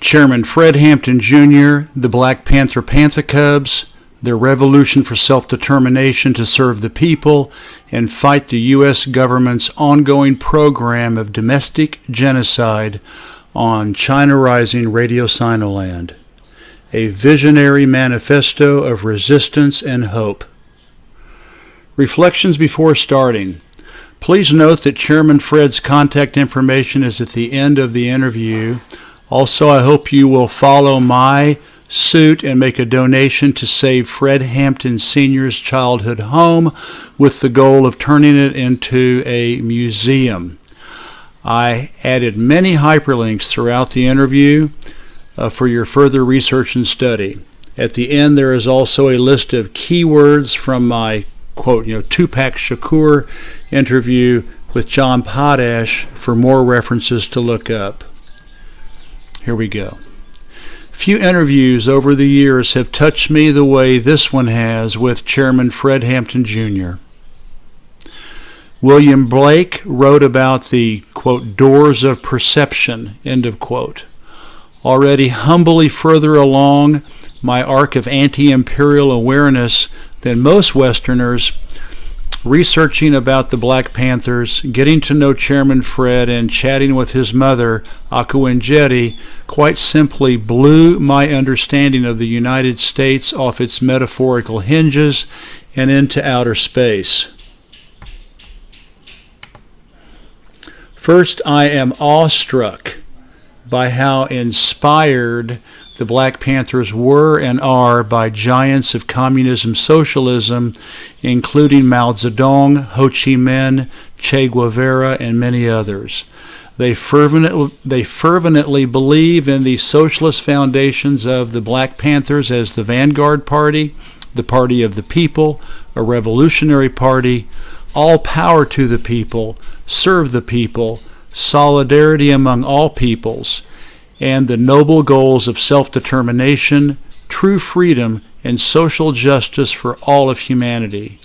Chairman Fred Hampton Jr., the Black Panther Panther Cubs, their revolution for self-determination to serve the people and fight the U.S. government's ongoing program of domestic genocide on China Rising Radio Sinoland, a visionary manifesto of resistance and hope. Reflections before starting. Please note that Chairman Fred's contact information is at the end of the interview. Also, I hope you will follow my suit and make a donation to save Fred Hampton Sr.'s childhood home with the goal of turning it into a museum. I added many hyperlinks throughout the interview for your further research and study. At the end, there is also a list of keywords from my quote, Tupac Shakur interview with John Potash for more references to look up. Here we go. Few interviews over the years have touched me the way this one has with Chairman Fred Hampton Jr. William Blake wrote about the, quote, doors of perception, end of quote. Already humbly further along my arc of anti-imperial awareness than most Westerners, researching about the Black Panthers, getting to know Chairman Fred, and chatting with his mother, Abu-Jamal, quite simply blew my understanding of the United States off its metaphorical hinges and into outer space. First, I am awestruck by how inspired the Black Panthers were and are by giants of communism socialism, including Mao Zedong, Ho Chi Minh, Che Guevara, and many others. They fervently believe in the socialist foundations of the Black Panthers as the vanguard party, the party of the people, a revolutionary party, all power to the people, serve the people, solidarity among all peoples, and the noble goals of self-determination, true freedom, and social justice for all of humanity.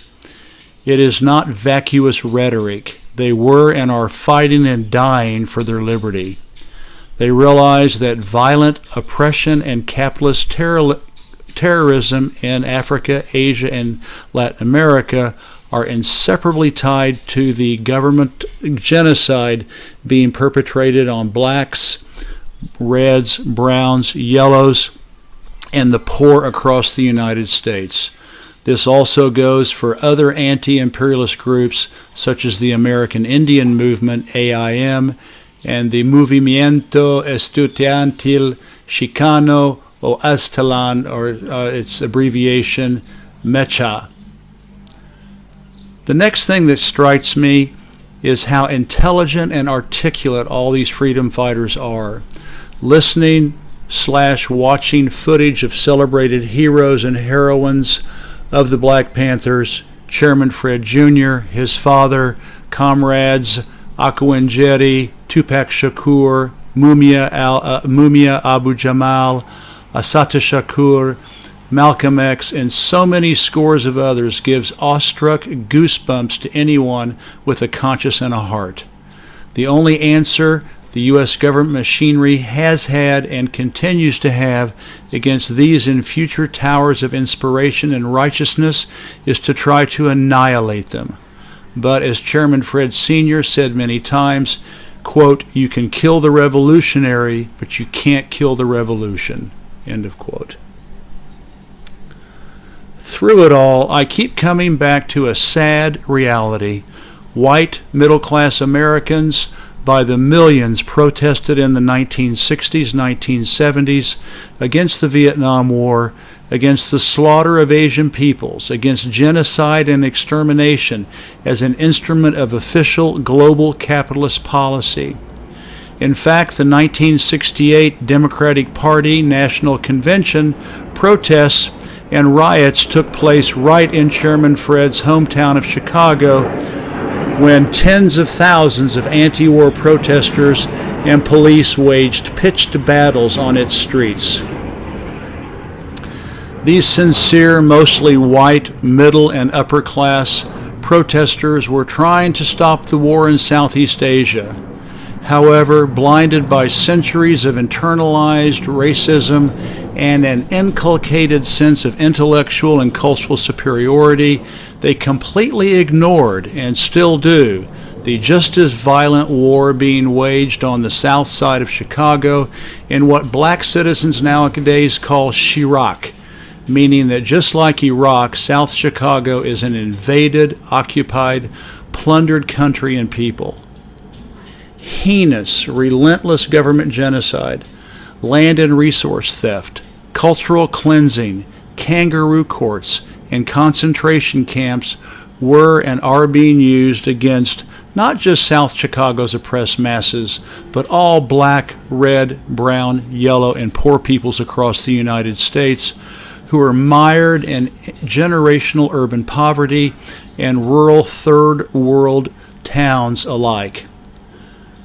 It is not vacuous rhetoric. They were and are fighting and dying for their liberty. They realize that violent oppression and capitalist terrorism in Africa, Asia, and Latin America are inseparably tied to the government genocide being perpetrated on blacks, reds, browns, yellows, and the poor across the United States. This also goes for other anti-imperialist groups such as the American Indian Movement, AIM, and the Movimiento Estudiantil Chicano o Aztlan, or its abbreviation, MECHA. The next thing that strikes me is how intelligent and articulate all these freedom fighters are. Listening/watching footage of celebrated heroes and heroines of the Black Panthers, Chairman Fred Jr., his father, comrades Abu-Jamal, Tupac Shakur, Mumia Abu-Jamal, Assata Shakur, Malcolm X, and so many scores of others gives awestruck goosebumps to anyone with a conscience and a heart. The only answer the U.S. government machinery has had and continues to have against these and future towers of inspiration and righteousness is to try to annihilate them. But as Chairman Fred Sr. said many times, quote, you can kill the revolutionary, but you can't kill the revolution, end of quote. Through it all, I keep coming back to a sad reality. White, middle-class Americans by the millions protested in the 1960s, 1970s against the Vietnam War, against the slaughter of Asian peoples, against genocide and extermination as an instrument of official global capitalist policy. In fact, the 1968 Democratic Party National Convention protests and riots took place right in Chairman Fred's hometown of Chicago, when tens of thousands of anti-war protesters and police waged pitched battles on its streets. These sincere, mostly white, middle and upper class protesters were trying to stop the war in Southeast Asia. However, blinded by centuries of internalized racism and an inculcated sense of intellectual and cultural superiority, they completely ignored, and still do, the just as violent war being waged on the south side of Chicago in what black citizens nowadays call Chirac, meaning that just like Iraq, South Chicago is an invaded, occupied, plundered country and people. Heinous, relentless government genocide, land and resource theft, cultural cleansing, kangaroo courts, and concentration camps were and are being used against not just South Chicago's oppressed masses, but all black, red, brown, yellow, and poor peoples across the United States who are mired in generational urban poverty and rural third world towns alike.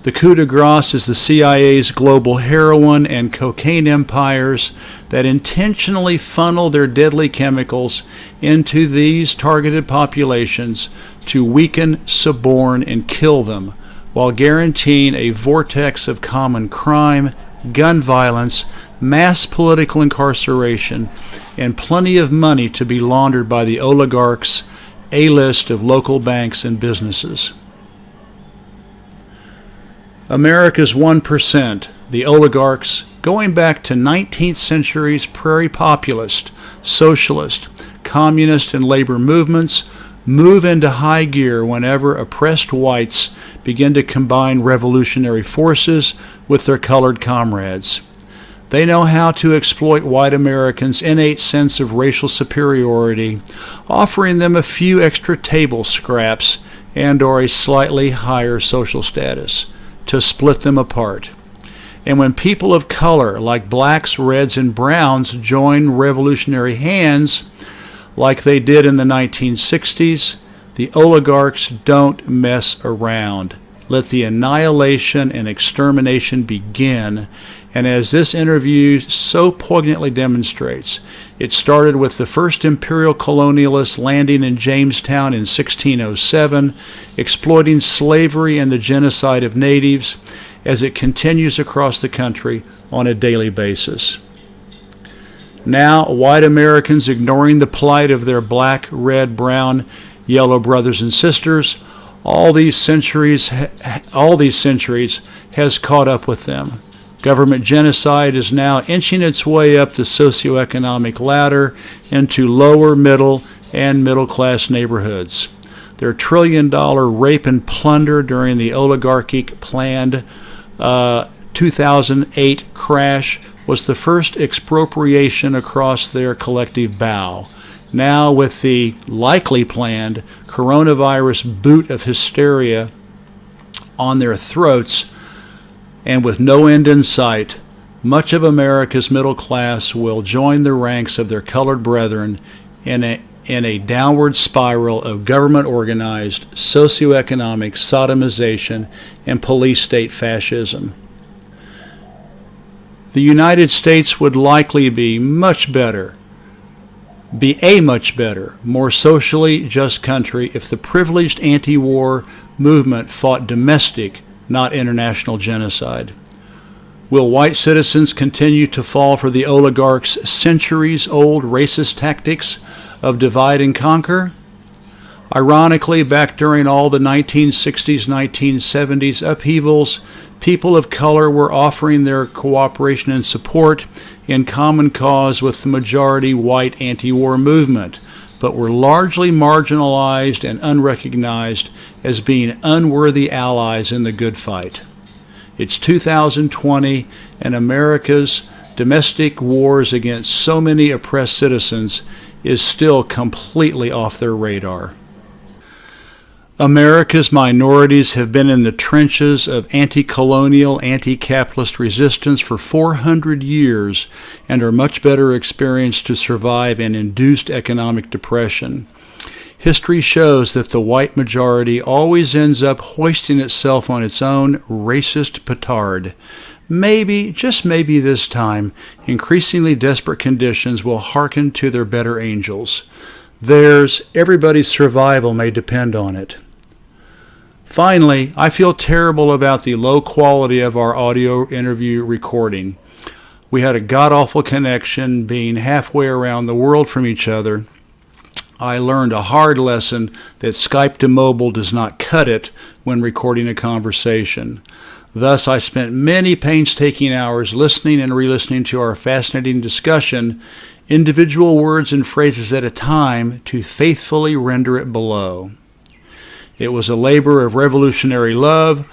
The coup de grace is the CIA's global heroin and cocaine empires that intentionally funnel their deadly chemicals into these targeted populations to weaken, suborn, and kill them, while guaranteeing a vortex of common crime, gun violence, mass political incarceration, and plenty of money to be laundered by the oligarchs' A-list of local banks and businesses. America's 1%, the oligarchs, going back to 19th century's prairie populist, socialist, communist, and labor movements, move into high gear whenever oppressed whites begin to combine revolutionary forces with their colored comrades. They know how to exploit white Americans' innate sense of racial superiority, offering them a few extra table scraps and/or a slightly higher social status to split them apart. And when people of color like blacks, reds, and browns join revolutionary hands like they did in the 1960s, the oligarchs don't mess around. Let the annihilation and extermination begin. And as this interview so poignantly demonstrates, it started with the first imperial colonialists landing in Jamestown in 1607, exploiting slavery and the genocide of natives, as it continues across the country on a daily basis. Now, white Americans ignoring the plight of their black, red, brown, yellow brothers and sisters, all these centuries has caught up with them. Government genocide is now inching its way up the socioeconomic ladder into lower, middle, and middle-class neighborhoods. Their trillion-dollar rape and plunder during the oligarchic-planned 2008 crash was the first expropriation across their collective bow. Now, with the likely planned coronavirus boot of hysteria on their throats, and with no end in sight, much of America's middle class will join the ranks of their colored brethren in a downward spiral of government-organized socioeconomic sodomization and police-state fascism. The United States would likely be a much better, more socially just country if the privileged anti-war movement fought domestic, not international genocide. Will white citizens continue to fall for the oligarchs' centuries-old racist tactics of divide and conquer? Ironically, back during all the 1960s, 1970s upheavals, people of color were offering their cooperation and support in common cause with the majority white anti-war movement, but were largely marginalized and unrecognized as being unworthy allies in the good fight. It's 2020, and America's domestic wars against so many oppressed citizens is still completely off their radar. America's minorities have been in the trenches of anti-colonial, anti-capitalist resistance for 400 years and are much better experienced to survive an induced economic depression. History shows that the white majority always ends up hoisting itself on its own racist petard. Maybe, just maybe this time, increasingly desperate conditions will hearken to their better angels. Everybody's survival may depend on it. Finally, I feel terrible about the low quality of our audio interview recording. We had a god-awful connection, being halfway around the world from each other. I learned a hard lesson that Skype to mobile does not cut it when recording a conversation. Thus, I spent many painstaking hours listening and re-listening to our fascinating discussion, individual words and phrases at a time, to faithfully render it below. It was a labor of revolutionary love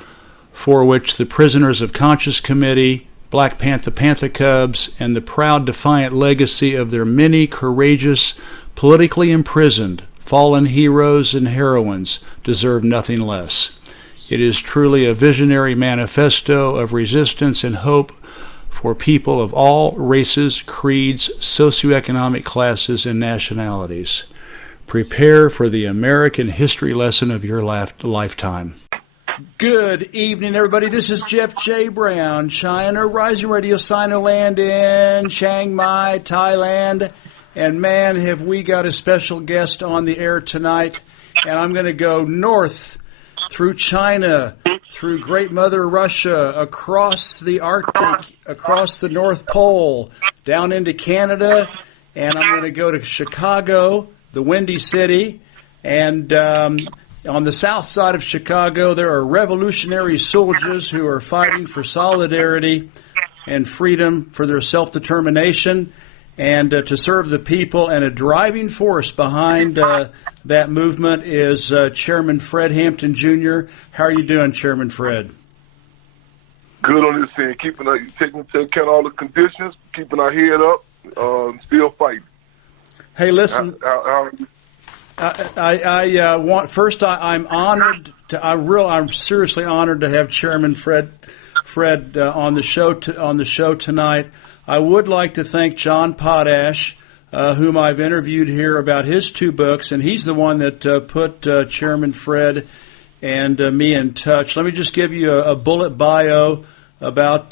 for which the Prisoners of Conscience Committee, Black Panther Cubs, and the proud defiant legacy of their many courageous, politically imprisoned, fallen heroes and heroines deserve nothing less. It is truly a visionary manifesto of resistance and hope for people of all races, creeds, socioeconomic classes, and nationalities. Prepare for the American history lesson of your lifetime. Good evening, everybody. This is Jeff J. Brown, China Rising Radio Sinoland in Chiang Mai, Thailand. And man, have we got a special guest on the air tonight. And I'm going to go north through China, through Great Mother Russia, across the Arctic, across the North Pole, down into Canada. And I'm going to go to Chicago, the Windy City. And on the south side of Chicago, there are revolutionary soldiers who are fighting for solidarity and freedom, for their self-determination, and to serve the people. And a driving force behind that movement is Chairman Fred Hampton, Jr. How are you doing, Chairman Fred? Good on this end, taking care of all the conditions, keeping our head up, still fighting. Hey, listen. I'm honored to. I'm seriously honored to have Chairman Fred on the show tonight. I would like to thank John Potash, whom I've interviewed here about his two books, and he's the one that put Chairman Fred and me in touch. Let me just give you a bullet bio about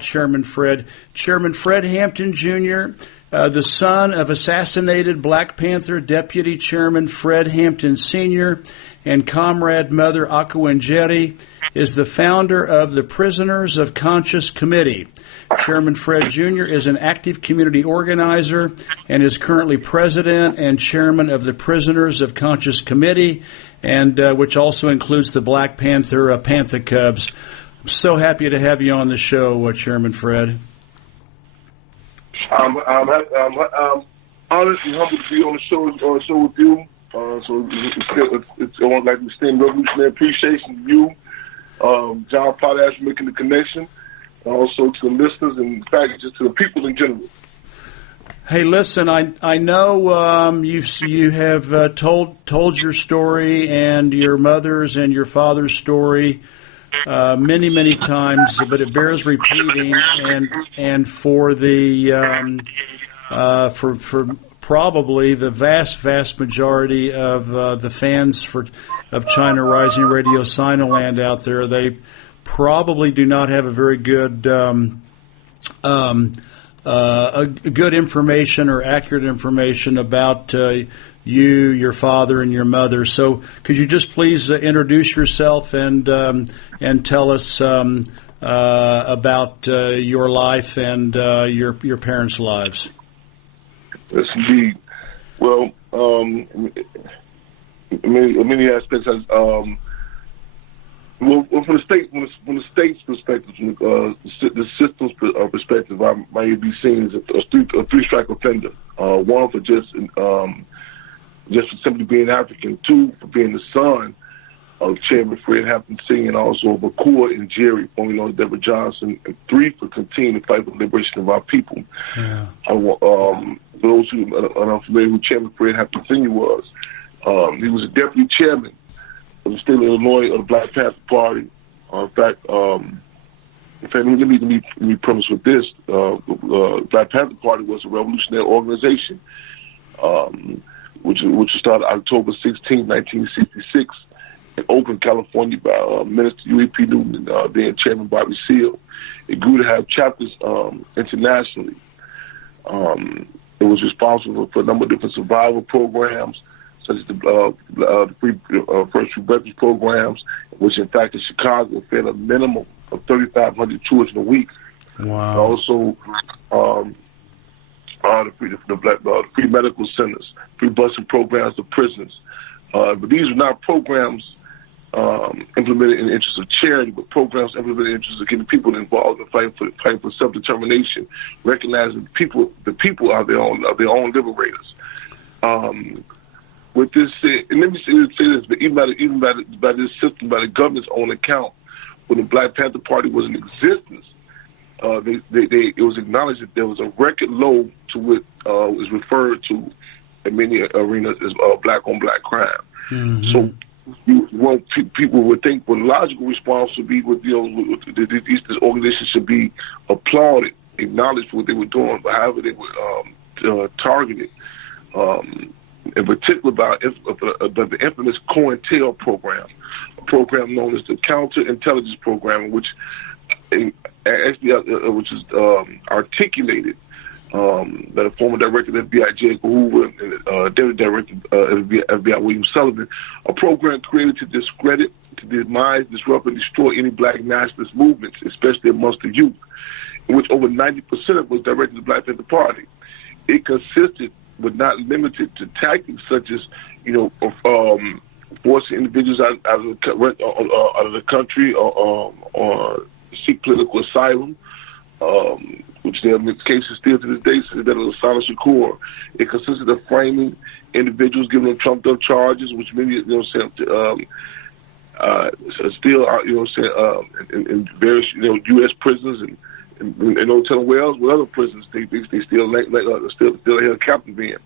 Chairman Fred. Chairman Fred Hampton, Jr., the son of assassinated Black Panther Deputy Chairman Fred Hampton Sr. and comrade Mother Akuwenjeri, is the founder of the Prisoners of Conscience Committee. Chairman Fred Jr. is an active community organizer and is currently president and chairman of the Prisoners of Conscience Committee, and which also includes the Black Panther Panther Cubs. I'm so happy to have you on the show, Chairman Fred. I'm honored and humbled to be on the show with you. So I want to extend revolutionary appreciation to you, John Potash, for making the connection, and also to the listeners and, in fact, just to the people in general. Hey, listen, I know you have told your story and your mother's and your father's story many times, but it bears repeating, and for the for probably the vast majority of the fans of China Rising Radio Sinoland out there, they probably do not have a very good good information or accurate information about you, your father, and your mother. So could you just please introduce yourself and tell us about your life and your parents' lives? Yes, indeed. Well, many aspects. Well, from the state's perspective, from the system's perspective, I might be seen as a three-strike offender. One, for just for simply being African. Two, for being the son of Chairman Fred Hampton Sr. and also of Bakur and Jerry, formerly known as Deborah Johnson. And three, for continuing to fight for the liberation of our people. Yeah. Those who are unfamiliar who Chairman Fred Hampton Sr. was, he was a deputy chairman of the state of Illinois of the Black Panther Party. In fact, let me premise with this: Black Panther Party was a revolutionary organization, which started October 16, 1966, in Oakland, California, by Minister U.E.P. Newton and then Chairman Bobby Seale. It grew to have chapters internationally. It was responsible for a number of different survival programs, such as the free first free breakfast programs, which in fact in Chicago fed a minimum of 3,500 children a week. Wow. And also, the free medical centers, free busing programs to prisons. But these are not programs implemented in the interest of charity, but programs implemented in the interest of getting people involved in fighting for self-determination, recognizing the people are their own liberators. With this said, and let me say this, but even by this system, by the government's own account, when the Black Panther Party was in existence, it was acknowledged that there was a record low to what is referred to in many arenas as black-on-black crime. Mm-hmm. So people would think the logical response would be these organizations should be applauded, acknowledged for what they were doing, but however they were targeted. In particular about the infamous COINTEL program, a program known as the Counterintelligence Program, which is articulated by the former director of the FBI, J. Edgar Hoover, and deputy director of the FBI, William Sullivan, a program created to discredit, to demise, disrupt, and destroy any black nationalist movements, especially amongst the youth, in which over 90% of it was directed to the Black Panther Party. It consisted, but not limited to, tactics such as, forcing individuals out of the country or seek political asylum, which there are cases still to this day, such that of Asylum Shakur. It consisted of framing individuals, giving them trumped-up charges, which many, still are, in various, U.S. prisons and no telling where else, with other prisons, they still held captive in.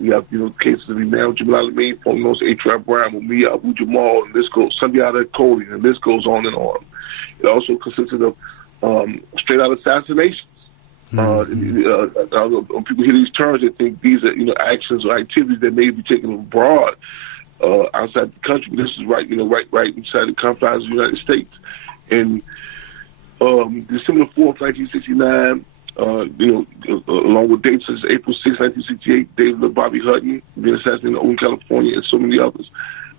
We have, cases of Abu-Jamal, known as A-Trap Brown, Mumia, Abu-Jamal, and this goes, Sundiata Cody, and this goes on and on. It also consisted of straight-out assassinations. Mm-hmm. When people hear these terms, they think these are, actions or activities that may be taken abroad, outside the country. But this is right inside the confines of the United States. And December 4th, 1969, along with dates such as April 6, 1968, David and Bobby Hutton being assassinated in Oakland, California, and so many others.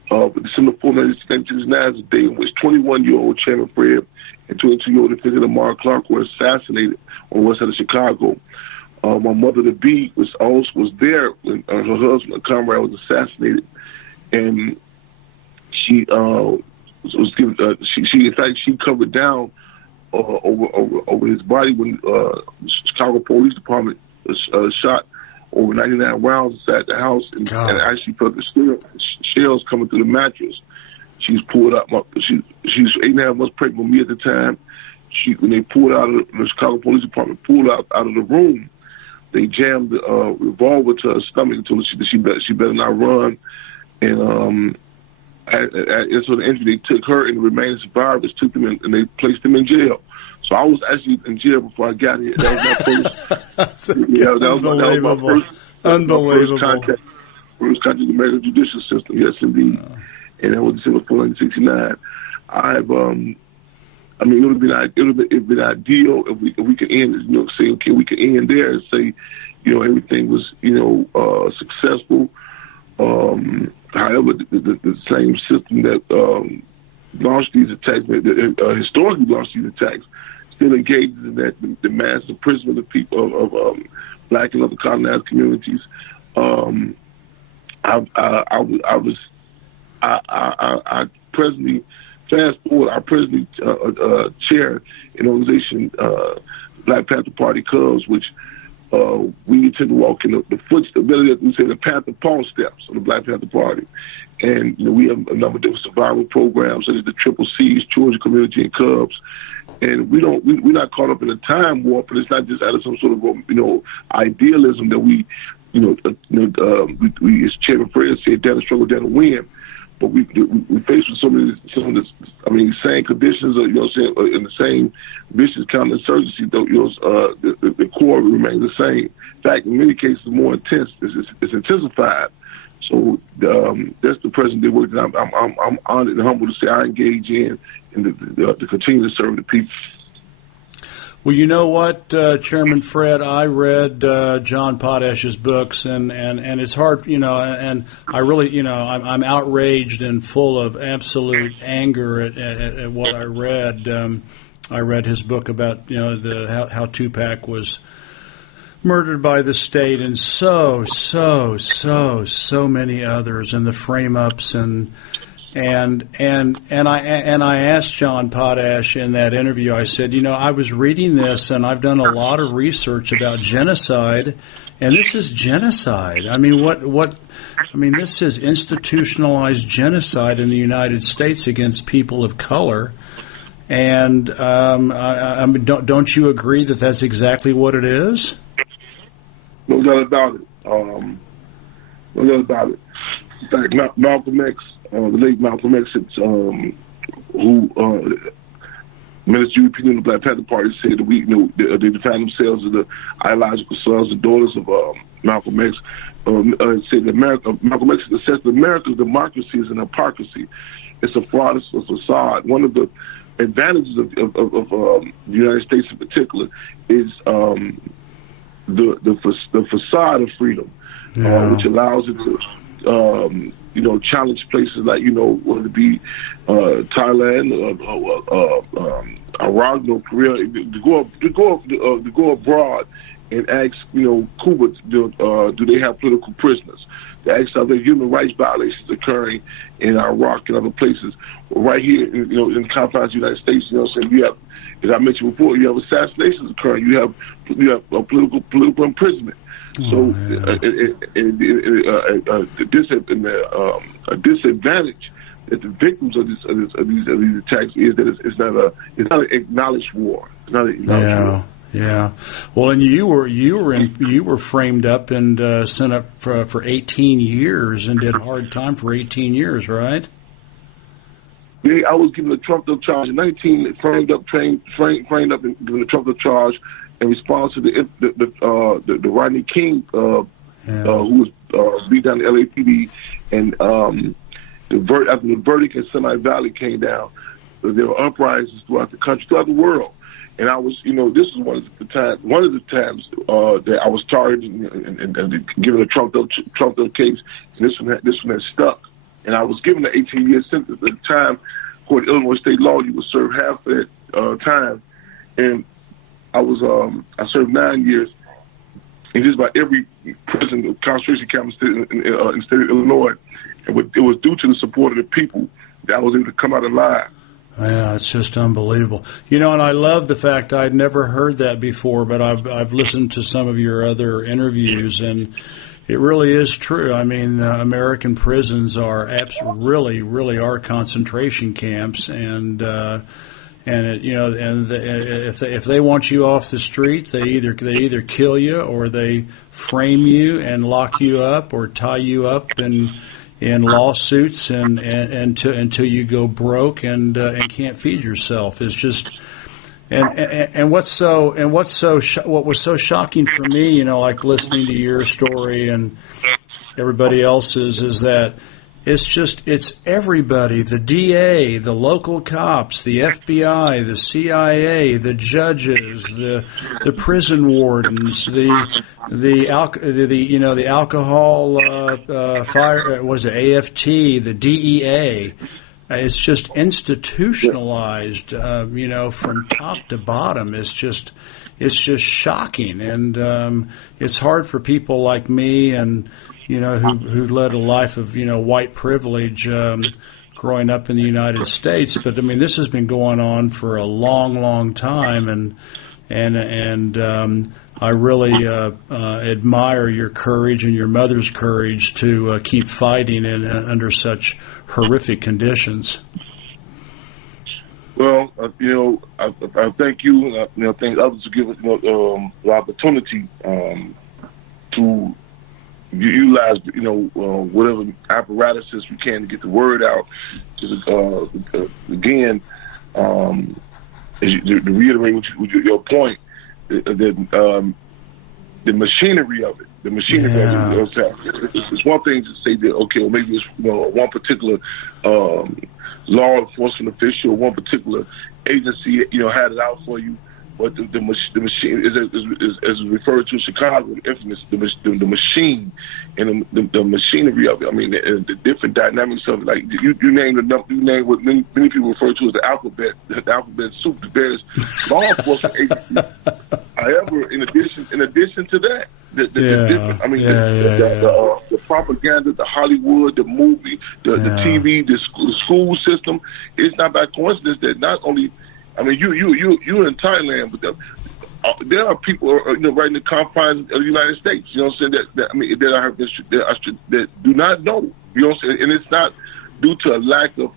But December 4th, 1969 is the day in which 21-year-old Chairman Fred and 22-year-old defendant Lamar Clark were assassinated on the west side of Chicago. My mother, the B, was there when her husband, a comrade, was assassinated, and she was given. She covered down over his body when the Chicago Police Department shot over 99 rounds inside the house, and actually felt the shells coming through the mattress. She was pulled out. She was 8.5 months pregnant with me at the time. When they pulled out of the Chicago Police Department, pulled out of the room, they jammed the revolver to her stomach and told her she better not run. And so the injury, they took her and the remaining survivors, took them in, and they placed them in jail. So I was actually in jail before I got here. That was my first. Unbelievable. Unbelievable. First contact with the American judicial system. Yes, indeed. And that was December 4, 1969. It would have been ideal if we could end it. Say, okay, we could end there and say, everything was, successful. However, the same system that launched these attacks, historically launched these attacks, still engages in that the mass imprisonment of people of black and other colonized communities. I presently fast forward. I presently chair an organization, Black Panther Party Cubs, which we intend to walk in the footsteps, the Panther Paul steps of the Black Panther Party. And we have a number of different survival programs, such as the Triple C's, Children, Community, and Cubs. And we're not caught up in a time warp, but it's not just out of some sort of idealism that we as Chairman Fred said, down the struggle, down the win. But we faced with some of the same conditions, in the same vicious counterinsurgency. The core remains the same. In fact, in many cases, more intense. It's intensified. So that's the present day work that I'm honored and humbled to say I engage in to continue to serve the people. Well, you know what, Chairman Fred, I read John Potash's books, and it's hard, and I really, I'm outraged and full of absolute anger at what I read. I read his book about, how Tupac was murdered by the state, and so many others, and the frame-ups, and I asked John Potash in that interview, I said, I was reading this, and I've done a lot of research about genocide, and this is genocide. I mean, this is institutionalized genocide in the United States against people of color. And don't you agree that that's exactly what it is? No doubt about it. No doubt about it. In fact, Malcolm X, the late Malcolm X, who Minister European in the Black Panther Party, said that they define themselves as the ideological sons and daughters of Malcolm X. Said that Malcolm X assessed America's democracy as an hypocrisy. It's a fraud, it's a facade. One of the advantages of the United States in particular is the facade of freedom, which allows it to challenge places like whether it be Thailand, Iraq, North Korea, to go abroad and ask Cuba, do they have political prisoners? To ask are there human rights violations occurring in Iraq and other places. Right here, in the confines of the United States, you have, as I mentioned before, you have assassinations occurring. You have political imprisonment. So a disadvantage that the victims of these attacks is that it's not an acknowledged war. It's not an acknowledged war. Yeah. Well, and you were framed up and sent up for 18 years and did hard time for 18 years, right? Yeah, I was given a trumped-up charge in 19, framed up and given a trumped-up charge in response to the Rodney King, who was beat down the LAPD, and after the verdict in Sunlight Valley came down, there were uprisings throughout the country, throughout the world. And I was, this is one of the times that I was targeted and given a trumped up case, and this one had stuck. And I was given an 18-year sentence. At the time, according to Illinois state law, you would serve half of that time. And I served 9 years in just about every prison, concentration camp in the state of Illinois. And it was due to the support of the people that I was able to come out alive. Yeah, it's just unbelievable. And I love the fact I'd never heard that before, but I've listened to some of your other interviews, and it really is true. I mean, American prisons are really are concentration camps, and if they want you off the street, they either kill you or they frame you and lock you up or tie you up in lawsuits and until you go broke and can't feed yourself. It's just what was so shocking for me, like listening to your story and everybody else's, is that it's everybody, the DA, the local cops, the FBI, the CIA, the judges, the prison wardens, the alcohol fire, was it AFT, the DEA. It's just institutionalized, from top to bottom. It's just shocking, and it's hard for people like me and who led a life of white privilege growing up in the United States. But I mean, this has been going on for a long time, and I really admire your courage and your mother's courage to keep fighting under such horrific conditions. Well, I thank you. I thank others for giving the opportunity to utilize whatever apparatuses we can to get the word out. Again, to reiterate your point, the machinery of it. The machinery of it. It's one thing to say that, okay, well, maybe it's one particular law enforcement official, one particular agency, had it out for you. but the machine is referred to in Chicago, infamous the machine and the machinery of it. I mean, the different dynamics of it. Like you name what many people refer to as the alphabet soup, the various law enforcement agencies. However, in addition to that, the different. I mean, the propaganda, the Hollywood, the movie, the TV, the school system. It's not by coincidence that not only. I mean, you're in Thailand, but there are people, right in the confines of the United States. You know what I'm saying? That do not know. You know what I'm saying? And it's not due to a lack of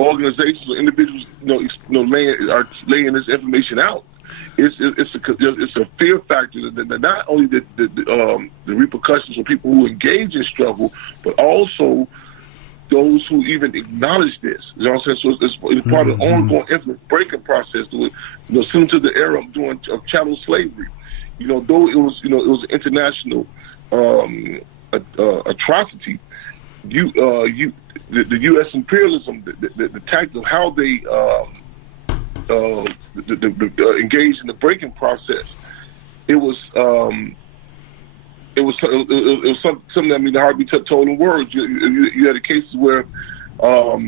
organizations or individuals, laying this information out. It's a fear factor that not only the repercussions for people who engage in struggle, but also those who even acknowledge this. You know what I'm saying? So it's part of the ongoing influence breaking process. Similar to the era of chattel slavery. Though it was an international atrocity. The U.S. imperialism, the tactic of how they engaged in the breaking process. It was something. I mean, hard to be told in words. You had cases where, for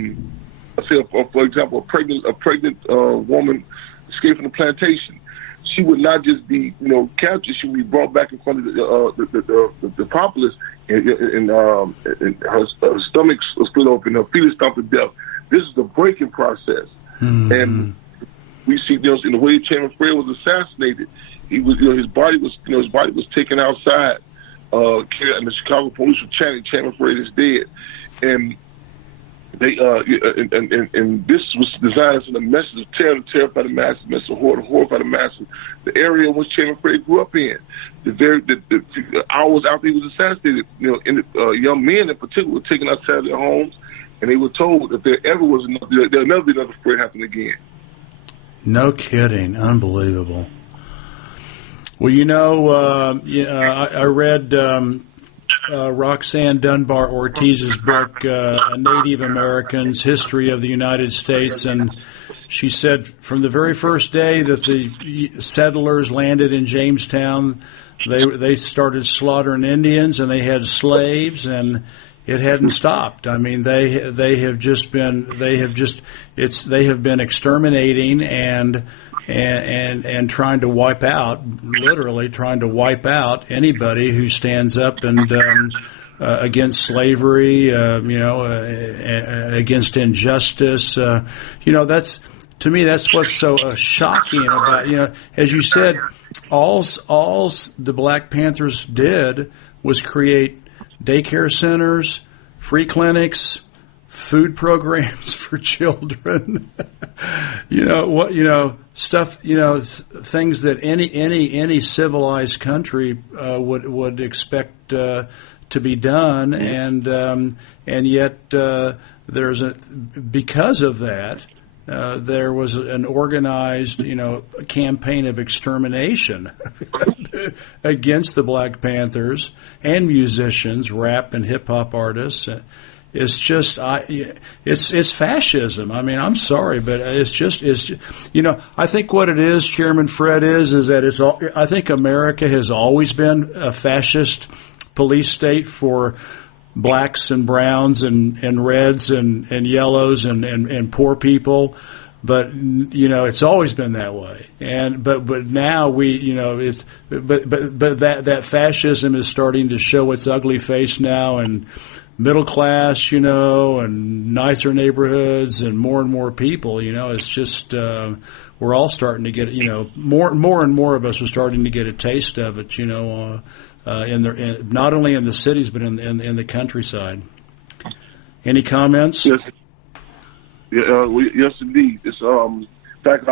example, a pregnant woman escaped from the plantation. She would not just be, captured. She would be brought back in front of the populace, and her stomach split open, her fetus stomped to death. This is the breaking process, and we see, in the way Chairman Fred was assassinated, he was, his body was taken outside. And the Chicago police were chanting, "Chairman Fred is dead," and they and this was designed as a message of terror to terrify the masses, message of horror to horrify the masses. The area in which Chairman Fred grew up in, the hours after he was assassinated, young men in particular were taken outside of their homes, and they were told if there ever was there'll never be another Fred happen again. No kidding, unbelievable. Well, I read Roxanne Dunbar Ortiz's book, Native Americans, History of the United States, and she said from the very first day that the settlers landed in Jamestown, they started slaughtering Indians, and they had slaves, and it hadn't stopped. I mean, they have been exterminating and trying to wipe out, literally trying to wipe out anybody who stands up and against slavery, against injustice. That's, to me, that's what's so shocking about, as you said, all the Black Panthers did was create daycare centers, free clinics, food programs for children, stuff, things that any civilized country would expect to be done, and yet because of that, there was an organized, campaign of extermination against the Black Panthers and musicians, rap and hip hop artists. It's just, it's fascism. I mean, I'm sorry, but I think what it is, Chairman Fred, is that I think America has always been a fascist police state for blacks and browns and reds and yellows and poor people. But it's always been that way, but now that fascism is starting to show its ugly face now, and middle class, and nicer neighborhoods, and more people. It's just we're all starting to get, more and more of us are starting to get a taste of it. Not only in the cities but in the countryside. Any comments? Yes. Yes, indeed. It's in fact,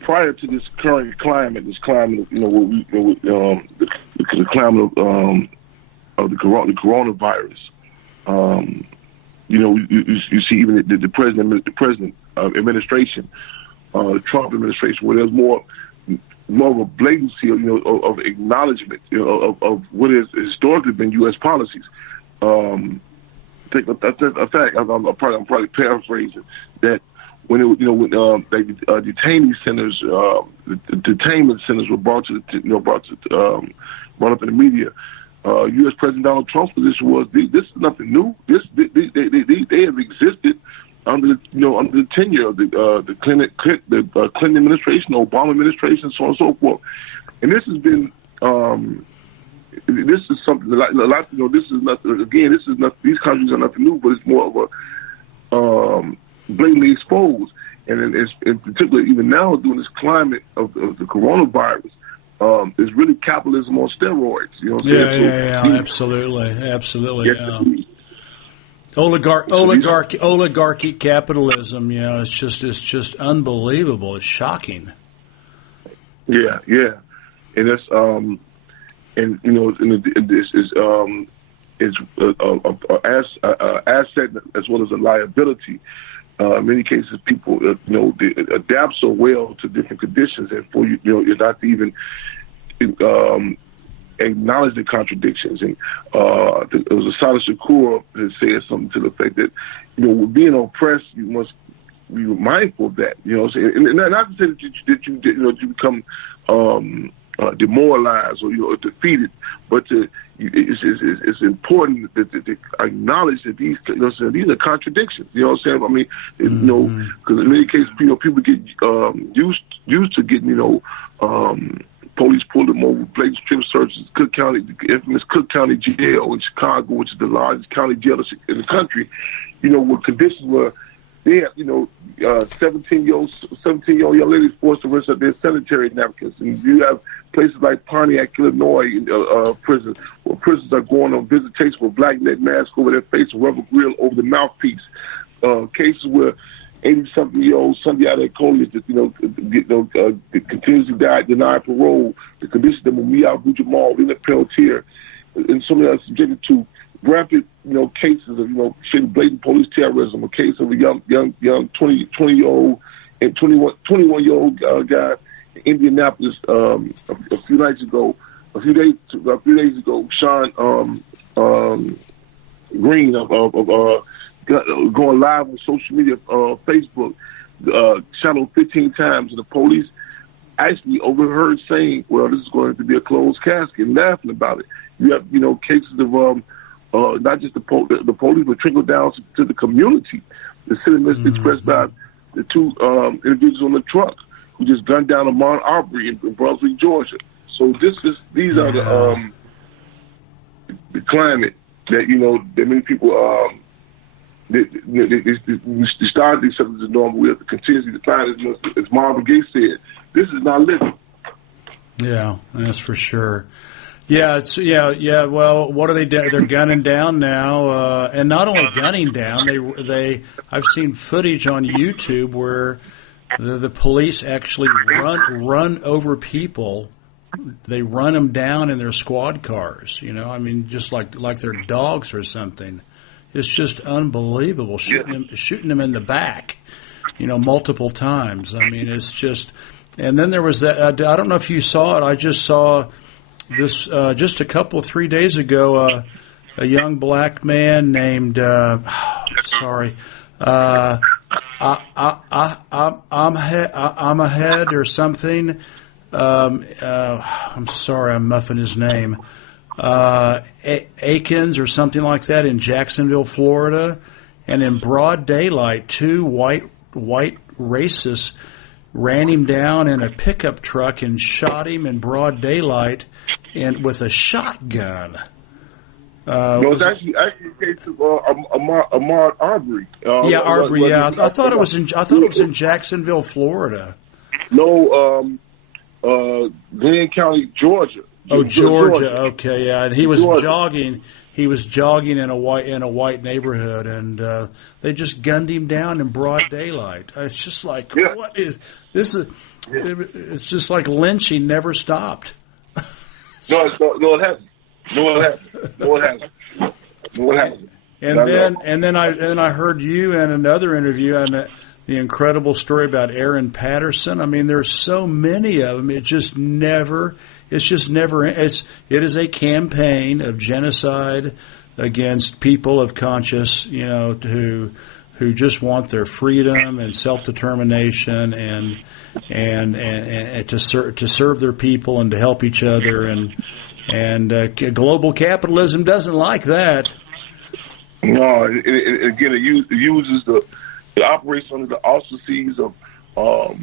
prior to this current climate, the climate of the coronavirus, you see even the president administration, the Trump administration, where there's more of a blatancy, of acknowledgement, of what has historically been U.S. policies. I'm probably paraphrasing that when it, detainee centers, the detainment centers were brought up in the media. U.S. President Donald Trump's position was this is nothing new. They have existed under the tenure of the Clinton administration, the Obama administration, so on and so forth. And this has been this is something that a lot. This is nothing. Again, this is not. These countries are nothing new, but it's more of a blatantly exposed. And it's, in particular, even now during this climate of the coronavirus. Is really capitalism on steroids. You know what I'm saying? Absolutely. Oligarchy capitalism. It's just unbelievable. It's shocking. Yeah, and that's this is it's an asset as well as a liability. In many cases, people they adapt so well to different conditions, and for you're not to even acknowledge the contradictions. And it was a Asada Shakur that said something to the effect that with being oppressed, you must be mindful of that. You know what I'm saying? And not to say that you become demoralized or defeated, but it's important to acknowledge that these these are contradictions. You know what I'm saying? I mean, because in many cases, people get used to getting police pulled them over, blatant strip searches. Cook County, the infamous Cook County Jail in Chicago, which is the largest county jail in the country. With conditions where they have 17-year-old young ladies forced to rinse up their sanitary napkins, and you have places like Pontiac, Illinois, prison, where prisoners are going on visitation with black net masks over their face and rubber grill over the mouthpiece. Cases where 80-something-year-old Sunday out of college that continues to die, denied parole. The conditions that will Abu-Jamal in the Panther, and so many others subjected to rapid cases of blatant police terrorism. A case of a young 20-year-old and 21-year-old guy in Indianapolis a few days ago, Sean Green of going live on social media, Facebook, shadowed 15 times, and the police actually overheard saying, "Well, this is going to be a closed casket," and laughing about it. You have cases of not just the police, but trickle down to the community. The sentiments expressed by the two individuals on the truck who just gunned down Ahmaud Arbery in Brunswick, Georgia. So these are the climate that that many people they started to accept as the norm. We have to continuously decline, as Marvin Gaye said. This is not living. Yeah, that's for sure. Yeah, Well, what are they doing? They're gunning down now, and not only gunning down. I've seen footage on YouTube where the police actually run over people. They run them down in their squad cars. Just like they're dogs or something. It's just unbelievable. Shooting them in the back, multiple times. I mean, it's just. And then there was that. I don't know if you saw it. I just saw this just 3 days ago. A young black man named Ahmed or something. I'm sorry, I'm muffing his name. Akins or something like that in Jacksonville, Florida, and in broad daylight, two white racists ran him down in a pickup truck and shot him in broad daylight and with a shotgun. It's actually a case of Ahmaud Arbery. Arbery. I thought it was in Jacksonville, Florida. No, Glenn County, Georgia. Oh, Georgia. Okay, yeah. And he was jogging. He was jogging in a white neighborhood, and they just gunned him down in broad daylight. It's just like, what is this? It's just like lynching never stopped. No, it hasn't. No, it hasn't. And then I heard you in another interview and the incredible story about Aaron Patterson. I mean, there's so many of them. It is a campaign of genocide against people of conscience, who who just want their freedom and self-determination and to serve their people and to help each other, and global capitalism doesn't like that. No, it uses it operates under the auspices of war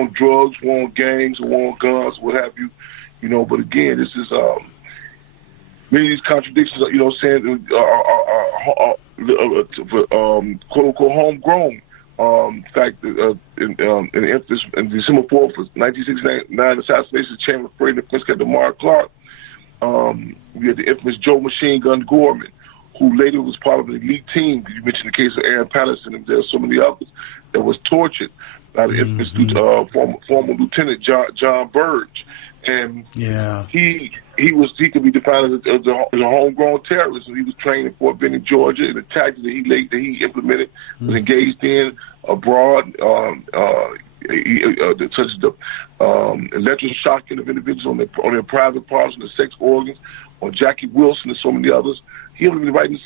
on drugs, war on gangs, war on guns, what have you. But again, this is many of these contradictions, saying are quote unquote homegrown. In fact, in December 4th, 1969 assassination of Chairman of Freedom Prince Lamar Clark, we had the infamous Joe Machine Gun Gorman, who later was part of an elite team. You mentioned the case of Aaron Patterson, and there are so many others that was tortured by the infamous former Lieutenant John Burge. And he could be defined as a homegrown terrorist. He was trained in Fort Benning, Georgia, and the tactics that he implemented was engaged in abroad, such as the electric shocking of individuals on their private parts, on their sex organs, on Jackie Wilson and so many others. He implemented right in the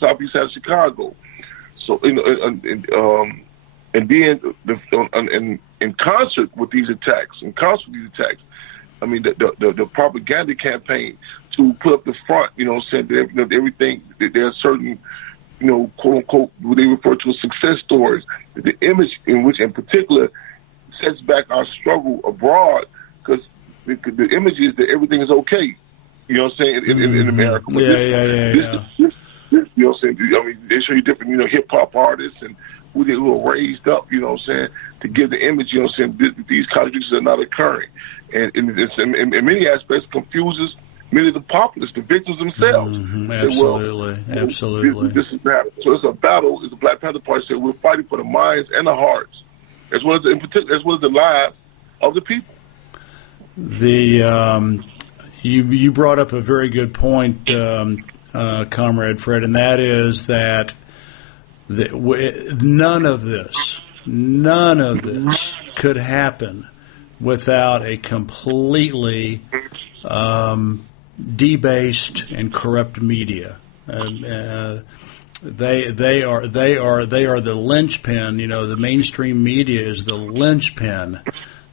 southeast side of Chicago. So, and being in concert with these attacks, I mean, the propaganda campaign to put up the front, saying that everything, that there are certain, quote unquote, what they refer to as success stories. The image in which, in particular, sets back our struggle abroad, because the image is that everything is okay. You know what I'm saying? In America. But this, you know what I'm saying? I mean, they show you different, hip hop artists and who are raised up, you know what I'm saying, to give the image, you know what I'm saying, these contradictions are not occurring. And it's, in many aspects, confuses many of the populace, the victims themselves. Absolutely. This is battle. So it's a battle, as the Black Panther Party said, we're fighting for the minds and the hearts, as well as the lives of the people. You brought up a very good point, Comrade Fred, and that is that none of this could happen without a completely debased and corrupt media. They are the linchpin. The mainstream media is the linchpin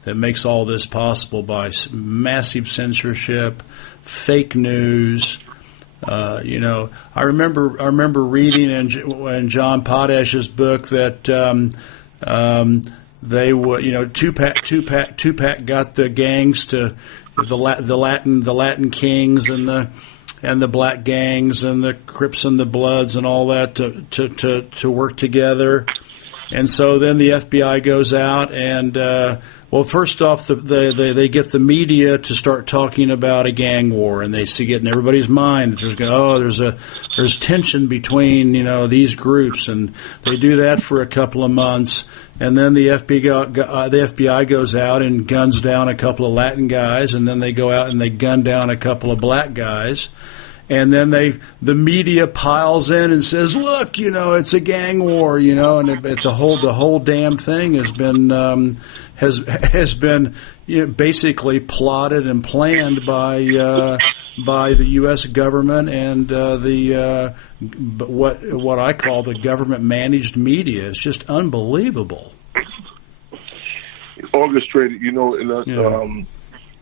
that makes all this possible by massive censorship, fake news. I remember reading in John Potash's book that they would, Tupac got the gangs to the Latin Kings and the black gangs and the Crips and the Bloods and all that to work together. And so then the FBI goes out and first off, they get the media to start talking about a gang war, and they see it in everybody's mind. There's tension between these groups, and they do that for a couple of months, and then the FBI goes out and guns down a couple of Latin guys, and then they go out and they gun down a couple of black guys. And then the media piles in and says, "Look, it's a gang war, and it's the whole damn thing has been basically plotted and planned by the U.S. government and what I call the government managed media. It's just unbelievable. Orchestrated,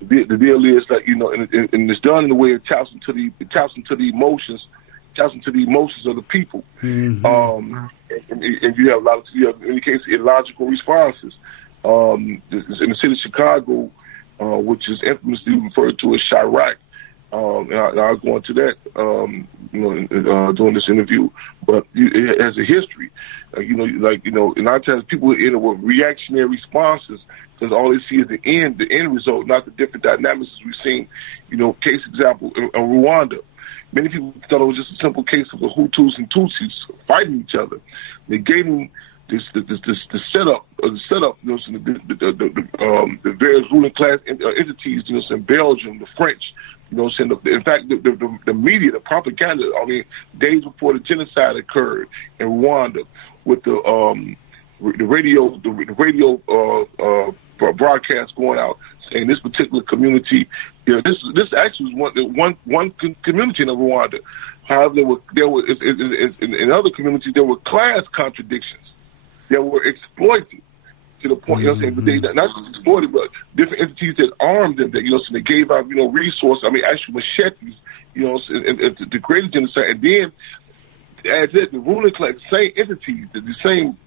The deal is that and it's done in a way it taps into the emotions of the people. Mm-hmm. And you have in any case illogical responses. In the city of Chicago, which is infamously referred to as Chirac, and I'll go into that during this interview. But it has a history, and a lot of times people end up with reactionary responses because all they see is the end result, not the different dynamics as we've seen. Case example in Rwanda. Many people thought it was just a simple case of the Hutus and Tutsis fighting each other. They gave them the setup, the various ruling class entities, in Belgium, the French, in fact, the media, the propaganda. I mean, days before the genocide occurred in Rwanda, with the radio broadcast going out saying this particular community, this actually was one community in Rwanda. However, in other communities there were class contradictions that were exploited to the point, you know what I'm saying? But they not just exploited, but different entities that armed them, that, you know, so they gave out, you know, resources. I mean, actual machetes, you know, and to create a genocide. And then, as the ruling class, same entities, the same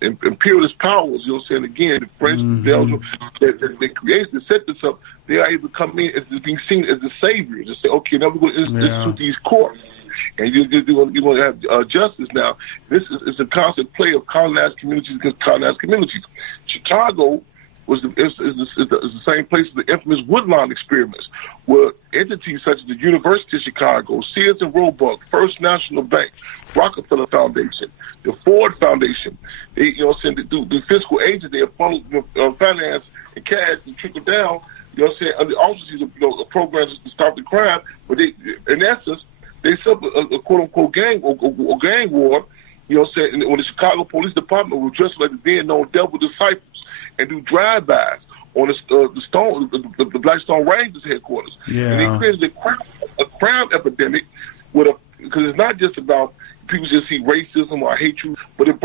imperialist powers, you know what I'm saying? Again, the French, the Belgium, that they created, to set this up, they are able to come in as being seen as the saviors and say, okay, now we're going to institute these courts. And you're going to have justice now. This is a constant play of colonized communities against colonized communities. Chicago is the same place as the infamous Woodlawn experiments, where entities such as the University of Chicago, Sears and Roebuck, First National Bank, Rockefeller Foundation, the Ford Foundation, they, you know, saying the fiscal agents, they have funneled finance and cash and trickle down, you know, saying under auspices of, you know, programs to stop the crime, but they, in essence, they set up a quote-unquote gang or gang war, you know, saying when the Chicago Police Department was dressed like the then-known devil disciples and do drive-bys on the Blackstone Rangers headquarters. Yeah. And they created a crime epidemic because it's not just about people just see racism or hate you, but it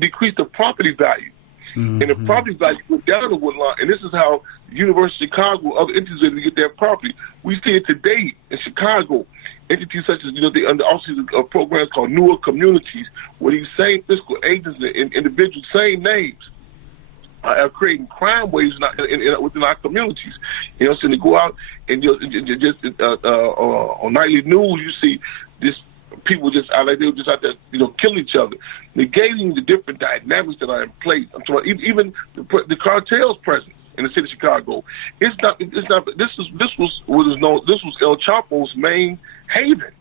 decreased the property value. And the property value went down to Woodlawn, and this is how the University of Chicago, other entities are able to get their property. We see it today in Chicago. Entities such as, you know, they under auspices of programs called newer communities, where these same fiscal agents and individuals, same names, are creating crime waves within our communities. You know, so they go out and just on nightly news, you see this people just out like they were just out there, you know, killing each other, negating the different dynamics that are in place. I'm talking about even the cartel's presence in the city of Chicago. This was El Chapo's main haven.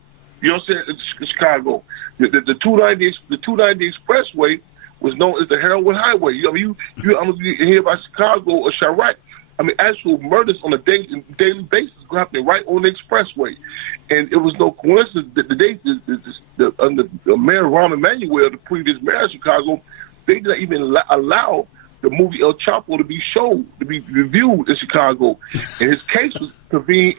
You know what I'm saying? In Chicago, the 290 Expressway was known as the heroin highway. I mean, you hear about Chicago or Chirac. I mean, actual murders on a daily basis were happening right on the expressway, and it was no coincidence that under the Mayor Rahm Emanuel, the previous mayor of Chicago, they did not even allow the movie El Chapo to be reviewed in Chicago, and his case was convened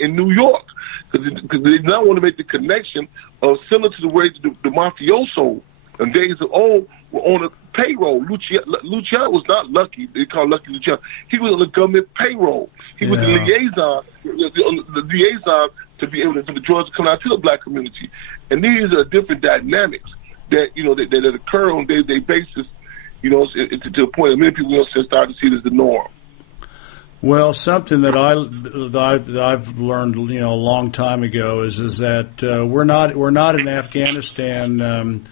in New York because they did not want to make the connection of similar to the way the mafioso in days of old were on a payroll. Luciano was not Lucky. They call Lucky Luciano. He was on the government payroll. He was the liaison to be able to, for the drugs to come out to the black community. And these are different dynamics that, you know, that occur on a day-to-day basis, you know, to the point that many people, you know, start to see it as the norm. Well, something that I've learned, you know, a long time ago is that we're not in Afghanistan,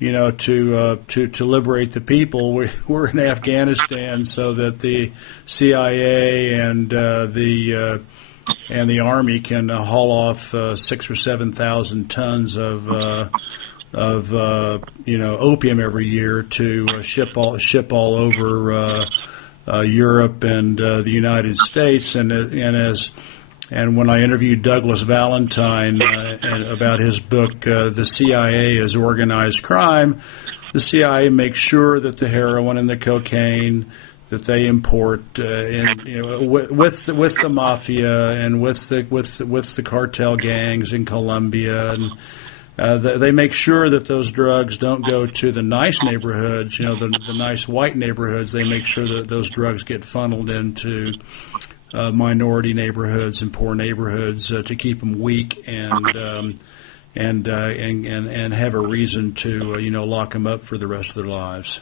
you know, to liberate the people. We're in Afghanistan so that the CIA and the Army can haul off 6,000 or 7,000 tons of you know, opium every year to ship all over Europe and the United States. And when I interviewed Douglas Valentine about his book, The CIA is Organized Crime, the CIA makes sure that the heroin and the cocaine that they import, you know, with the mafia and with the cartel gangs in Colombia, and they make sure that those drugs don't go to the nice neighborhoods, you know, the nice white neighborhoods. They make sure that those drugs get funneled into minority neighborhoods and poor neighborhoods to keep them weak and have a reason to you know, lock them up for the rest of their lives.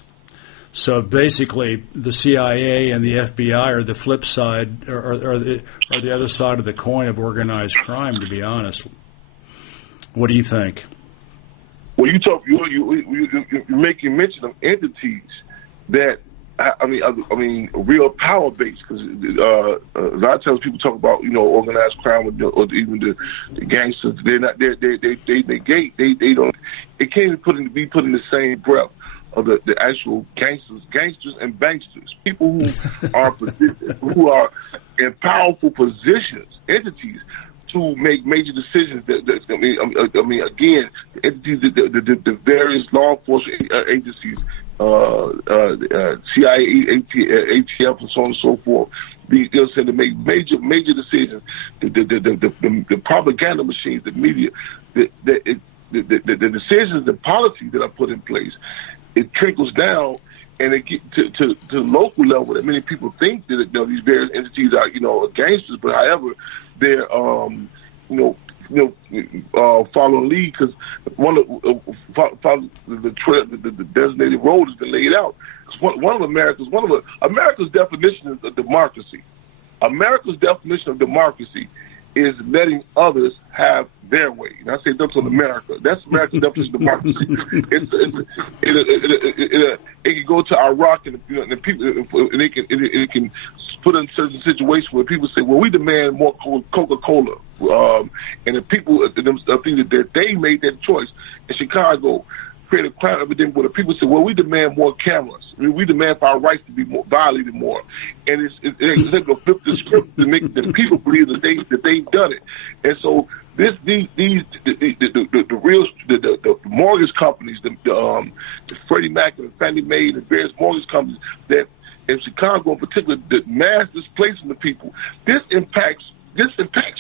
So basically, the CIA and the FBI are the flip side, or the other side of the coin of organized crime. To be honest, what do you think? Well, you're making mention of entities that. I mean, real power base, because a lot of times people talk about, you know, organized crime or even the gangsters. They're not. They negate. They don't. It can't be put in the same breath of the actual gangsters and banksters. People who are in powerful positions, entities, to make major decisions. I mean, again, the entities, the various law enforcement agencies CIA, ATF, and so on and so forth. You know, saying to make major decisions. The propaganda machines, the media, the decisions, the policies that are put in place, it trickles down. And it get to the local level that many people think that these various entities are, gangsters, but however, they're, following lead because one of the designated road has been laid out. One of America's definition of democracy. America's definition of democracy is letting others have their way. And I say that's on America. That's America's definition of democracy. It can go to Iraq and the people, and it can put in certain situations where people say, "Well, we demand more Coca-Cola," and the people, I think that they made that choice in Chicago. Create a crime epidemic where the people say, "Well, we demand more cameras. I mean, we demand for our rights to be violated more," and it's going to flip the script to make the people believe that they've done it. And so the mortgage companies, the Freddie Mac and Fannie Mae and various mortgage companies that in Chicago in particular, the mass displacement of people, this impacts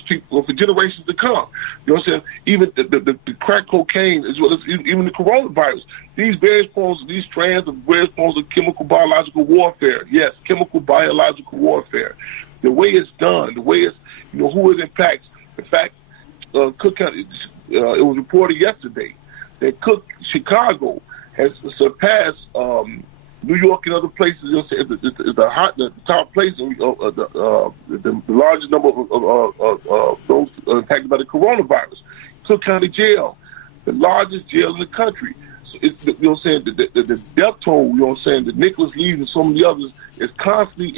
people for generations to come. You know what I'm saying? Even the crack cocaine, as well as even the coronavirus. These various forms, these strands of various forms of chemical biological warfare. Yes, chemical biological warfare. The way it's done, the way it's, who it impacts. In fact, Cook County, it was reported yesterday that Chicago has surpassed New York and other places. The top place, the largest number of those impacted by the coronavirus. Cook County Jail, the largest jail in the country. So it's, the death toll, the Nicholas Lee and so many others is constantly,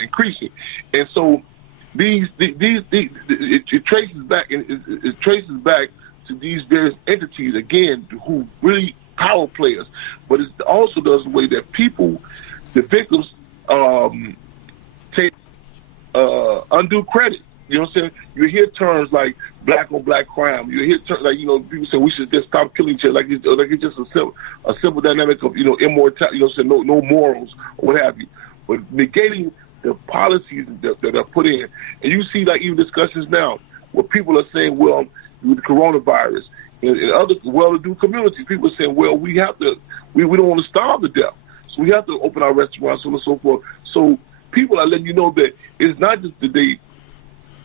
increasing. And so it traces back, and it traces back to these various entities again who really power players, but it also does the way that people, the victims, take undue credit. You know what I'm saying? You hear terms like black on black crime. You hear terms like, people say we should just stop killing each other, like it's just a simple dynamic of, immortality, no morals or what have you. But negating the policies that are put in, and you see like even discussions now where people are saying, well, with the coronavirus, in other well-to-do communities, people are saying, well, we don't want to starve to death, so we have to open our restaurants, so on and so forth. So people are letting you know that it's not just that they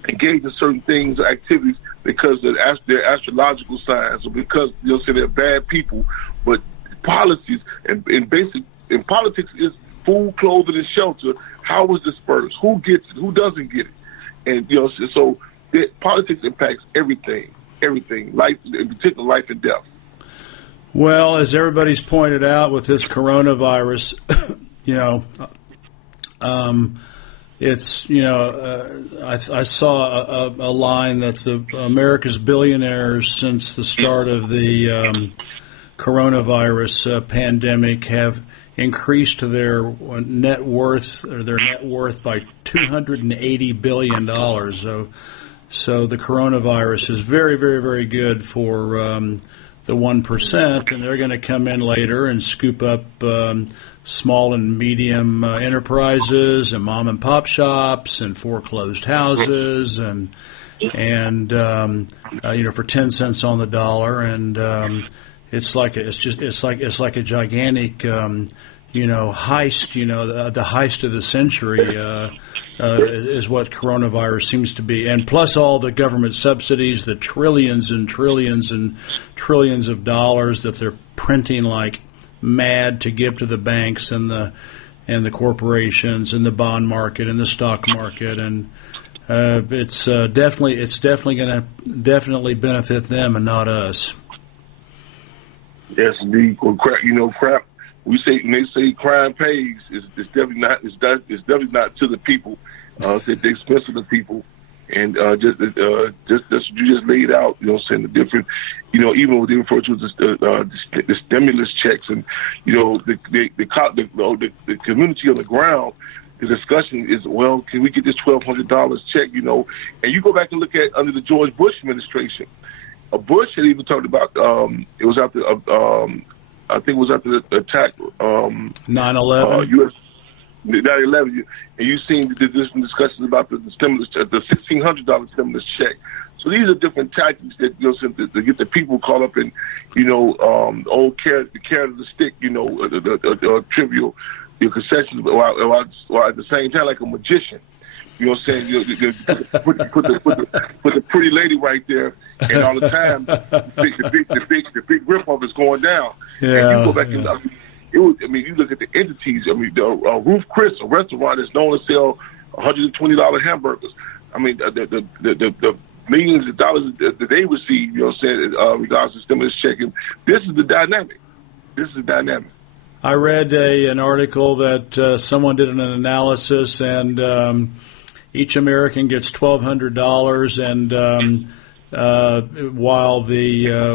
engage in certain things or activities because of their astrological signs or because they're bad people, but policies and politics is food, clothing, and shelter. How is dispersed? Who gets it? Who doesn't get it? And so politics impacts everything. Life, in particular, life and death. Well, as everybody's pointed out with this coronavirus, it's I saw a line that America's billionaires since the start of the coronavirus pandemic have increased their net worth by $280 billion. So the coronavirus is very, very, very good for the 1%, and they're going to come in later and scoop up small and medium enterprises and mom and pop shops and foreclosed houses and for 10 cents on the dollar, and it's like a gigantic heist, the heist of the century is what coronavirus seems to be. And plus all the government subsidies, the trillions and trillions and trillions of dollars that they're printing like mad to give to the banks and the corporations and the bond market and the stock market. And it's definitely going to benefit them and not us. Yes, indeed. Well, crap. When they say crime pays, it's definitely not. It's definitely not to the people. It's at the expense of the people, and just you just laid out. The different, even what they refer to as the stimulus checks, and the community on the ground. The discussion is, well, can we get this $1,200 check? And you go back and look at under the George Bush administration. Bush had even talked about it was after I think it was after the attack, 9/11. U.S. 9/11, and you've seen the discussions about the stimulus, the $1,600 stimulus check. So these are different tactics that to get the people caught up in, old carrot, the carrot of the stick, the trivial, concessions, while at the same time like a magician. You know what I'm saying? You put the pretty lady right there, and all the time the big rip off is going down. Yeah, and you go back and you look at the entities. I mean, the Roof Chris, a restaurant that's known to sell $120 hamburgers. I mean, the millions of dollars that they receive. You know what I'm saying? Regards to stimulus checking. This is the dynamic. I read an article that someone did an analysis, and each American gets $1,200, and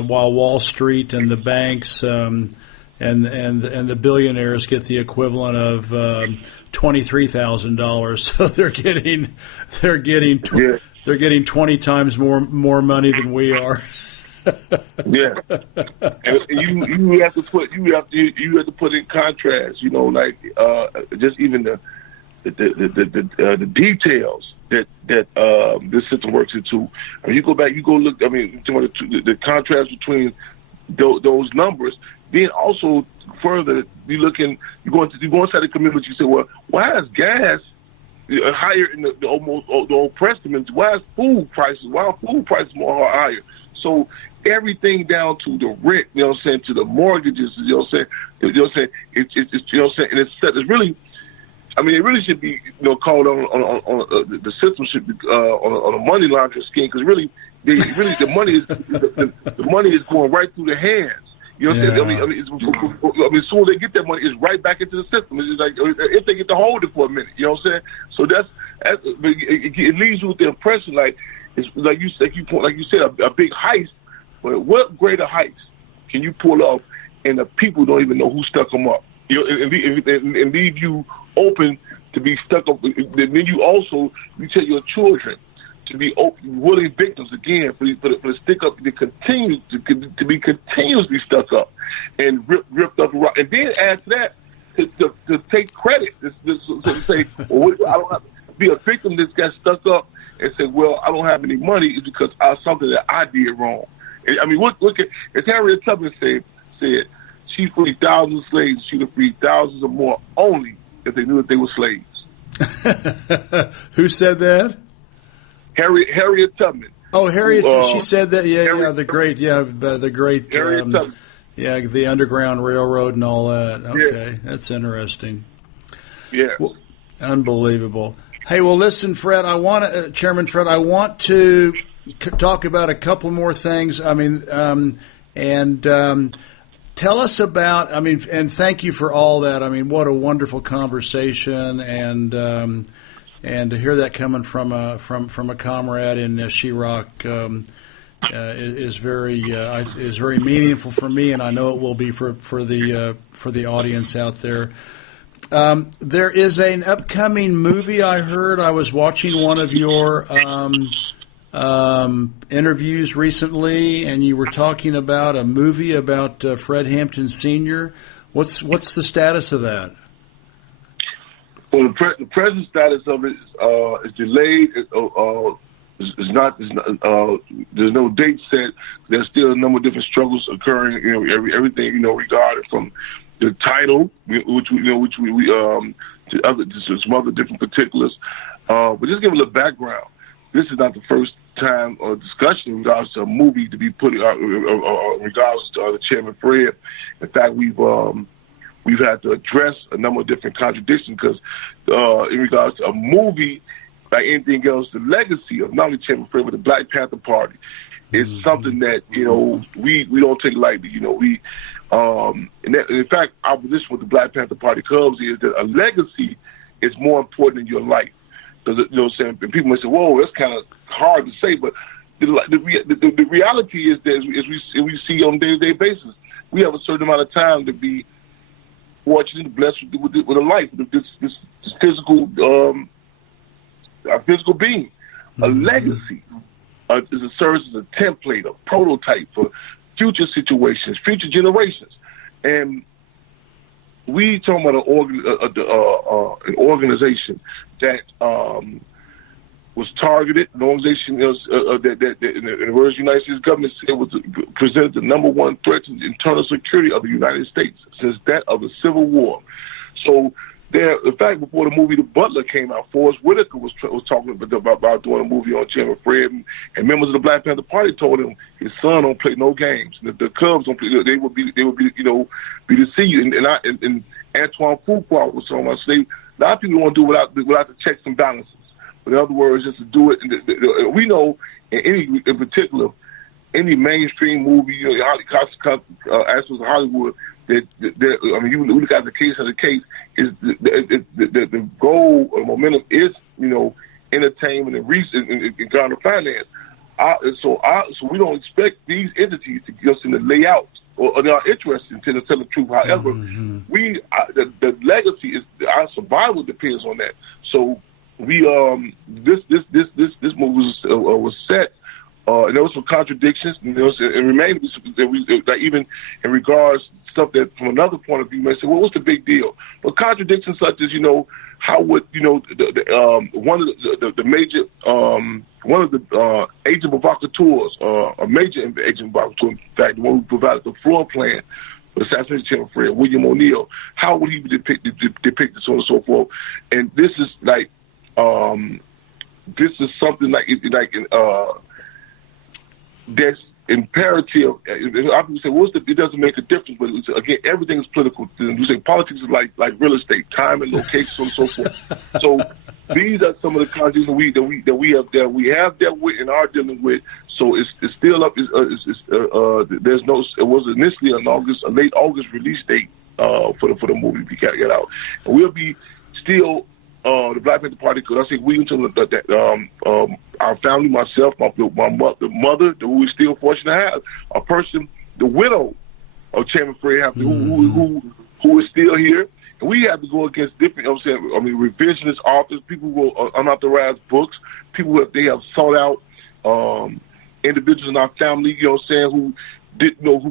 while Wall Street and the banks and the billionaires get the equivalent of $23,000. So they're getting 20 times more money than we are. Yeah, and you have to put in contrast. Just even the details that this system works into. I mean, you go look. I mean, the contrast between those numbers. Then also further, you go inside the community. You say, well, why is gas higher in the old Preston? Why is food prices? Why are food prices more higher? So everything down to the rent, to the mortgages, and it's really, I mean, it really should be, called on the system should be on a money laundering scheme, because really the money is going right through the hands. You know what I'm saying? As soon as they get that money, it's right back into the system. It's just like if they get to hold it for a minute. You know what I'm saying? So it leaves you with the impression it's like you said, a big heist. But what greater heist can you pull off, and the people don't even know who stuck them up? And leave you open to be stuck up. Then you tell your children to be willing victims again for the stick up to be continuously stuck up and ripped up, and then add to that to take credit to say, well, I don't have to be a victim that got stuck up and say, well, I don't have any money, it's because something that I did wrong. And, I mean, look at, as Harriet Tubman said, she freed thousands of slaves. She would have freed thousands of more only if they knew that they were slaves. Who said that? Harriet Tubman. Oh, Harriet, she said that. The great Harriet Tubman. The Underground Railroad and all that. Okay, that's interesting. Yeah. Well, unbelievable. Hey, well, listen, Fred. Chairman Fred, I want to talk about a couple more things. I mean, tell us about. I mean, and thank you for all that. I mean, what a wonderful conversation, and to hear that coming from a comrade in Shirak is very meaningful for me, and I know it will be for the audience out there. There is an upcoming movie I heard. I was watching one of your interviews recently, and you were talking about a movie about Fred Hampton Sr. What's the status of that? Well, the present status of it is delayed. There's no date set. There's still a number of different struggles occurring. Everything regarding from the title, which we to some other different particulars. But just give a little background. This is not the first time or discussion in regards to a movie to be put in regards to the Chairman Fred. In fact, we've had to address a number of different contradictions because in regards to a movie, like anything else, the legacy of not only Chairman Fred but the Black Panther Party is something that we don't take lightly. In fact, our position with the Black Panther Party Cubs is that a legacy is more important than your life. Because and people may say, "Whoa, that's kind of hard to say," but the reality is that as we see on a day-to-day basis, we have a certain amount of time to be fortunate and blessed with a life, this physical being. A legacy serves as a template, a prototype for future situations, future generations. And we talking about an organization that was targeted, an organization that in the words of the United States government said was presented the #1 threat to the internal security of the United States since that of the Civil War. So in fact, before the movie The Butler came out, Forrest Whitaker was talking about doing a movie on Chairman Fred, and members of the Black Panther Party told him his son don't play no games. The Cubs don't play. They would be be to see you. And Antoine Fuqua was talking about. A lot of people want to do without the checks and balances. But in other words, just to do it. And we know in particular, any mainstream movie, as was Hollywood. You look at the case of the case is the goal or momentum is entertainment and garner finance. So we don't expect these entities to get us in the layout or they are interested in to tell the truth. However, the legacy is our survival depends on that. So we this movie was set. And there was some contradictions, and remain that even in regards to stuff that from another point of view may say, well, what's the big deal? But contradictions such as how would one of the major one of the agent provocateurs, a major agent provocateur, in fact, the one who provided the floor plan for the assassination of Fred, William O'Neill, how would he be depicted, so on and so forth? And this is like this is something like that's imperative. People say, well, it doesn't make a difference, but again, everything is political. You say politics is like real estate, time and location, so on and so forth. So these are some of the concepts that we have dealt with and are dealing with. So it's still up. There's no. It was initially a late August release date for the movie to get out, and we'll be still. The Black Panther Party, because I think we until our family, myself, the mother, who we still fortunate to have, a person, the widow of Chairman Fred Hampton, who is still here, and we have to go against different, revisionist authors, people who will unauthorized books, people they have sought out individuals in our family, who didn't know, who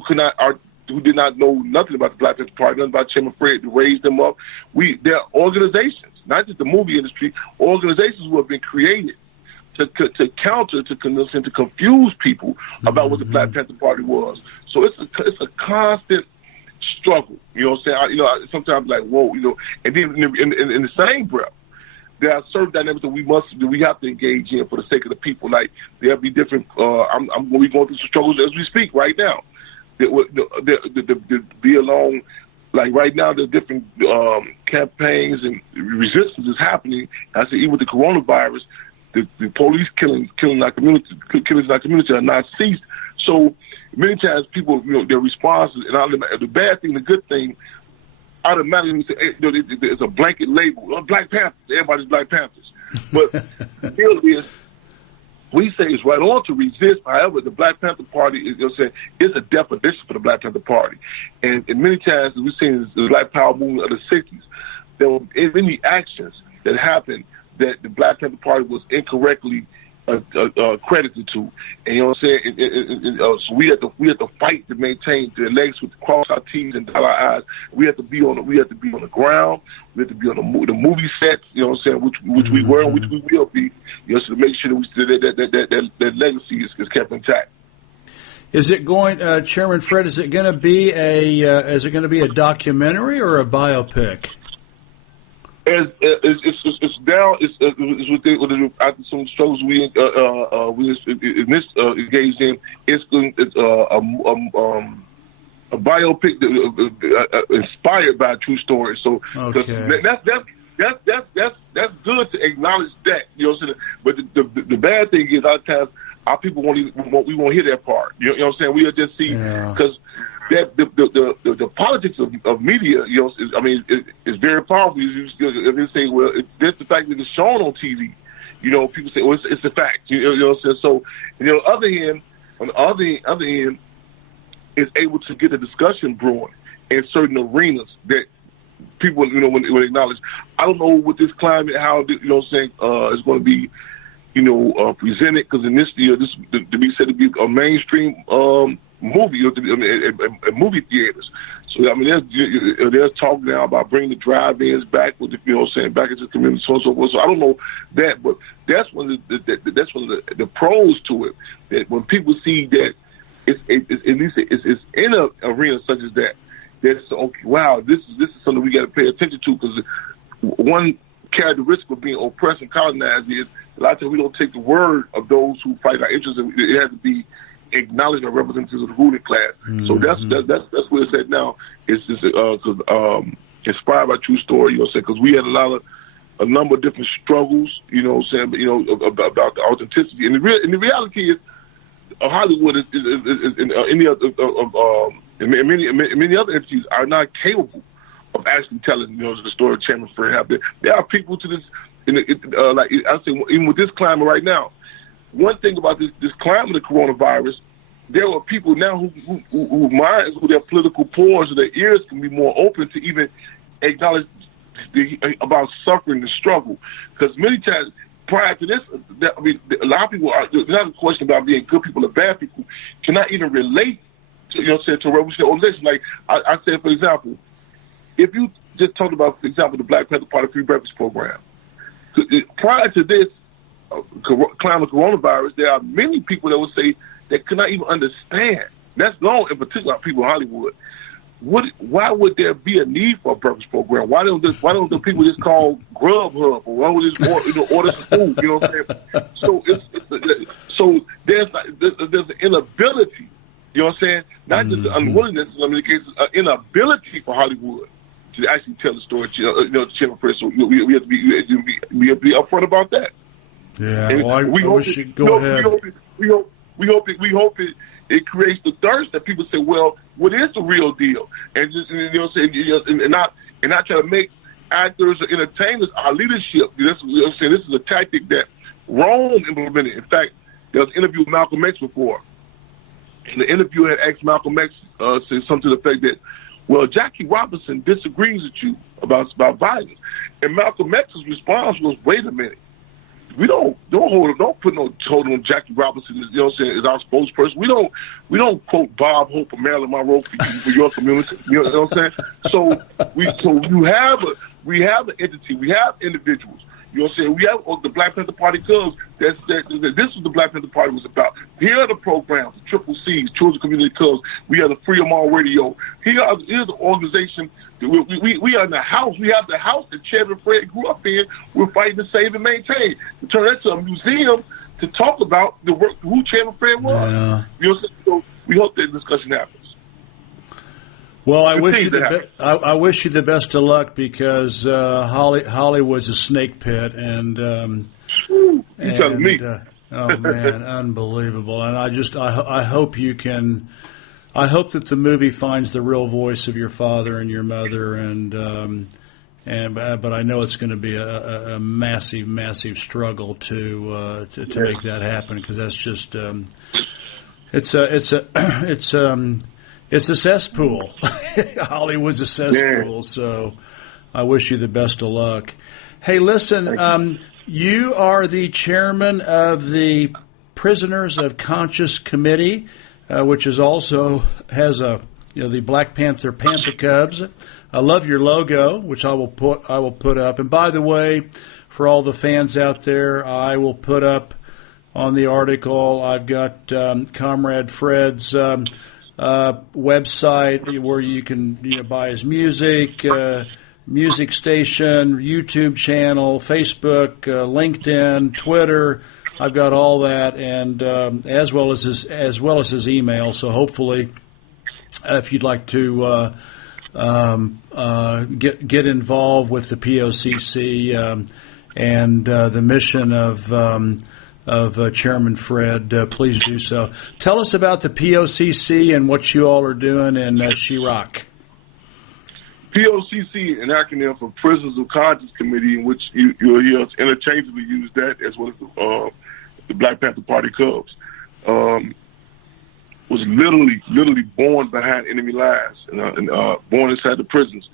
did not know nothing about the Black Panther Party, nothing about Chairman Fred, to raise them up. There are organizations, not just the movie industry, organizations who have been created to counter, to convince, and to confuse people about what the Black Panther Party was. So it's a constant struggle. I sometimes like, whoa, and then in the same breath, there are certain dynamics that we have to engage in for the sake of the people. Like there'll be different. I'm going to be going through some struggles as we speak right now. Be along, like right now, there's different campaigns and resistance is happening. I say even with the coronavirus, the police killings in our community are not ceased. So many times people, their responses, and the bad thing, the good thing, automatically say, hey, it's a blanket label. Black Panthers, everybody's Black Panthers. But the deal is, we say it's right on to resist. However, the Black Panther Party is a definition for the Black Panther Party. And many times we've seen the Black Power movement of the 60s, there were many actions that happened that the Black Panther Party was incorrectly credited to. And so we have to fight to maintain the legs with cross our T's and dot our I's. We have to be on the ground. We have to be on the movie sets. Which we were and which we will be. To make sure that legacy is kept intact. Is it going, Chairman Fred? Is it going to be a documentary or a biopic? It's down. It's after some struggles we engaged in. It's a biopic inspired by a true story. So okay. That's good to acknowledge that. But the bad thing is, a lot of times our people we won't hear that part. You know what I'm saying? We'll just see because. The politics of media, is very powerful. They say, well, that's the fact that it's shown on TV. People say, well, it's a fact. You know what I'm saying? So, on the other end, is able to get a discussion brewing in certain arenas that people, when acknowledge. I don't know what this climate, how is going to be, presented, because in this year, this to be said to be a mainstream movie, in movie theaters. So I mean, there's talk now about bringing the drive-ins back with back into the community, so on and so forth. So I don't know that, but that's one of the pros to it. That when people see that it's in an arena such as that, that's okay. Wow, this is something we got to pay attention to, because one characteristic of being oppressed and colonized is a lot of times we don't take the word of those who fight our interests. It has to be acknowledged by representatives of the ruling class. Mm-hmm. So that's where it's at now. It's just inspired by true story, because we had a number of different struggles, about the authenticity. And the reality is, Hollywood is many other entities are not capable of actually telling, the story of Chairman Fred Hampton. There are people to this, like I say, even with this climate right now. One thing about this climate of coronavirus, there are people now who minds, who their political pores or their ears can be more open to even acknowledge about suffering and struggle. Because many times prior to this, a lot of people there's not a question about being good people or bad people, cannot even relate to, to a revolutionary organization. Like I said, for example, if you just talked about, for example, the Black Panther Party Free Breakfast Program, prior to this climate coronavirus, there are many people that would say that could not even understand. That's known in particular people in Hollywood. Why would there be a need for a breakfast program? Why don't the people just call Grubhub, or why would just order some food? You know what I'm saying? So there's an inability. You know what I'm saying? Not just the unwillingness, in many cases, an inability for Hollywood to actually tell the story. To Chairman Fred. So we have to be upfront about that. Yeah, we hope go ahead. We hope it creates the thirst that people say, well, what is the real deal? And just and not try to make actors or entertainers our leadership. This is a tactic that Rome implemented. In fact, there was an interview with Malcolm X before. And the interviewer had asked Malcolm X say something to the effect that, well, Jackie Robinson disagrees with you about violence. And Malcolm X's response was, wait a minute. We don't put no total on Jackie Robinson as our spokesperson. We don't quote Bob Hope or Marilyn Monroe for your community. You know what I'm saying? So we have an entity, we have individuals. You know what I'm saying? We have the Black Panther Party Cubs. This is what the Black Panther Party was about. Here are the programs, the Triple C's, Children Community Cubs. We have the Free 'em All Radio. Here's the organization. We are in the house. We have the house that Chairman Fred grew up in. We're fighting to save and maintain. To turn that to a museum to talk about the work, who Chairman Fred was. Yeah. You know what I'm saying? So we hope that discussion happens. Well, I wish you the best of luck, because Hollywood's a snake pit, and telling me. Oh man, unbelievable! And I hope you can. I hope that the movie finds the real voice of your father and your mother, but I know it's going to be a massive struggle to make that happen, because that's just it's a cesspool. Hollywood's a cesspool. Yeah. So I wish you the best of luck. Hey, listen, you are the chairman of the Prisoners of Conscience Committee, which is also has the Black Panther Cubs. I love your logo, which I will put up. And by the way, for all the fans out there, I will put up on the article. I've got Comrade Fred's website where you can buy his music, music station, YouTube channel, Facebook, LinkedIn, Twitter. I've got all that, and as well as his email. So hopefully, if you'd like to get involved with the POCC and the mission of Chairman Fred, please do so. Tell us about the POCC and what you all are doing in Chirac. POCC, an acronym for Prisoners of Conscience Committee, in which you'll hear us interchangeably use that, as well as the Black Panther Party Cubs, was literally born behind enemy lines and born inside the prisons.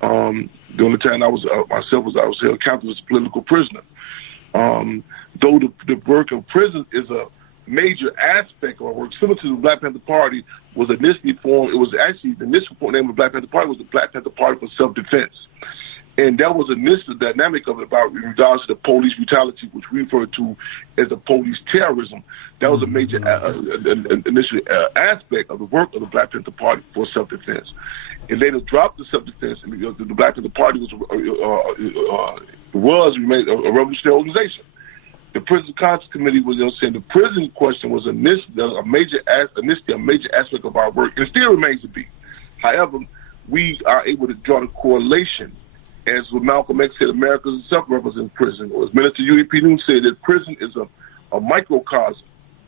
During the time I was held captive as a political prisoner. Though the work of prison is a major aspect of our work, similar to the Black Panther Party, was initially formed. It was actually the initial name of the Black Panther Party was the Black Panther Party for Self-Defense. And that was initially the dynamic of it about in regards to the police brutality, which we refer to as the police terrorism. That was a major initial aspect of the work of the Black Panther Party for self-defense. It later dropped the self-defense, and the Black Panther Party was remained a revolutionary organization. The Prison Conscience Committee was, saying the prison question was a major aspect of our work, and it still remains to be. However, we are able to draw the correlation. As what Malcolm X said, America itself represents prison. Or as Minister U.E.P. Newton said, that prison is a microcosm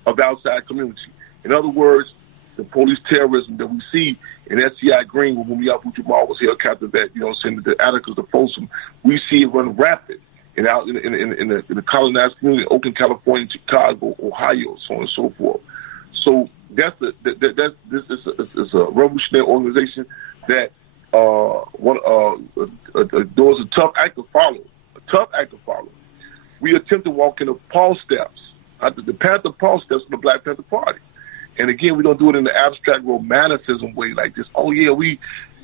of the outside community. In other words, the police terrorism that we see in SCI Green when Abu-Jamal was held captive at, the Atticus, the Folsom, we see it run rapid in the colonized community, Oakland, California, Chicago, Ohio, so on and so forth. So this is a revolutionary organization that there was a tough act to follow. We attempt to walk in the Paul steps, the Panther Paul steps of the Black Panther Party. And again, we don't do it in the abstract romanticism way like this. Oh yeah, we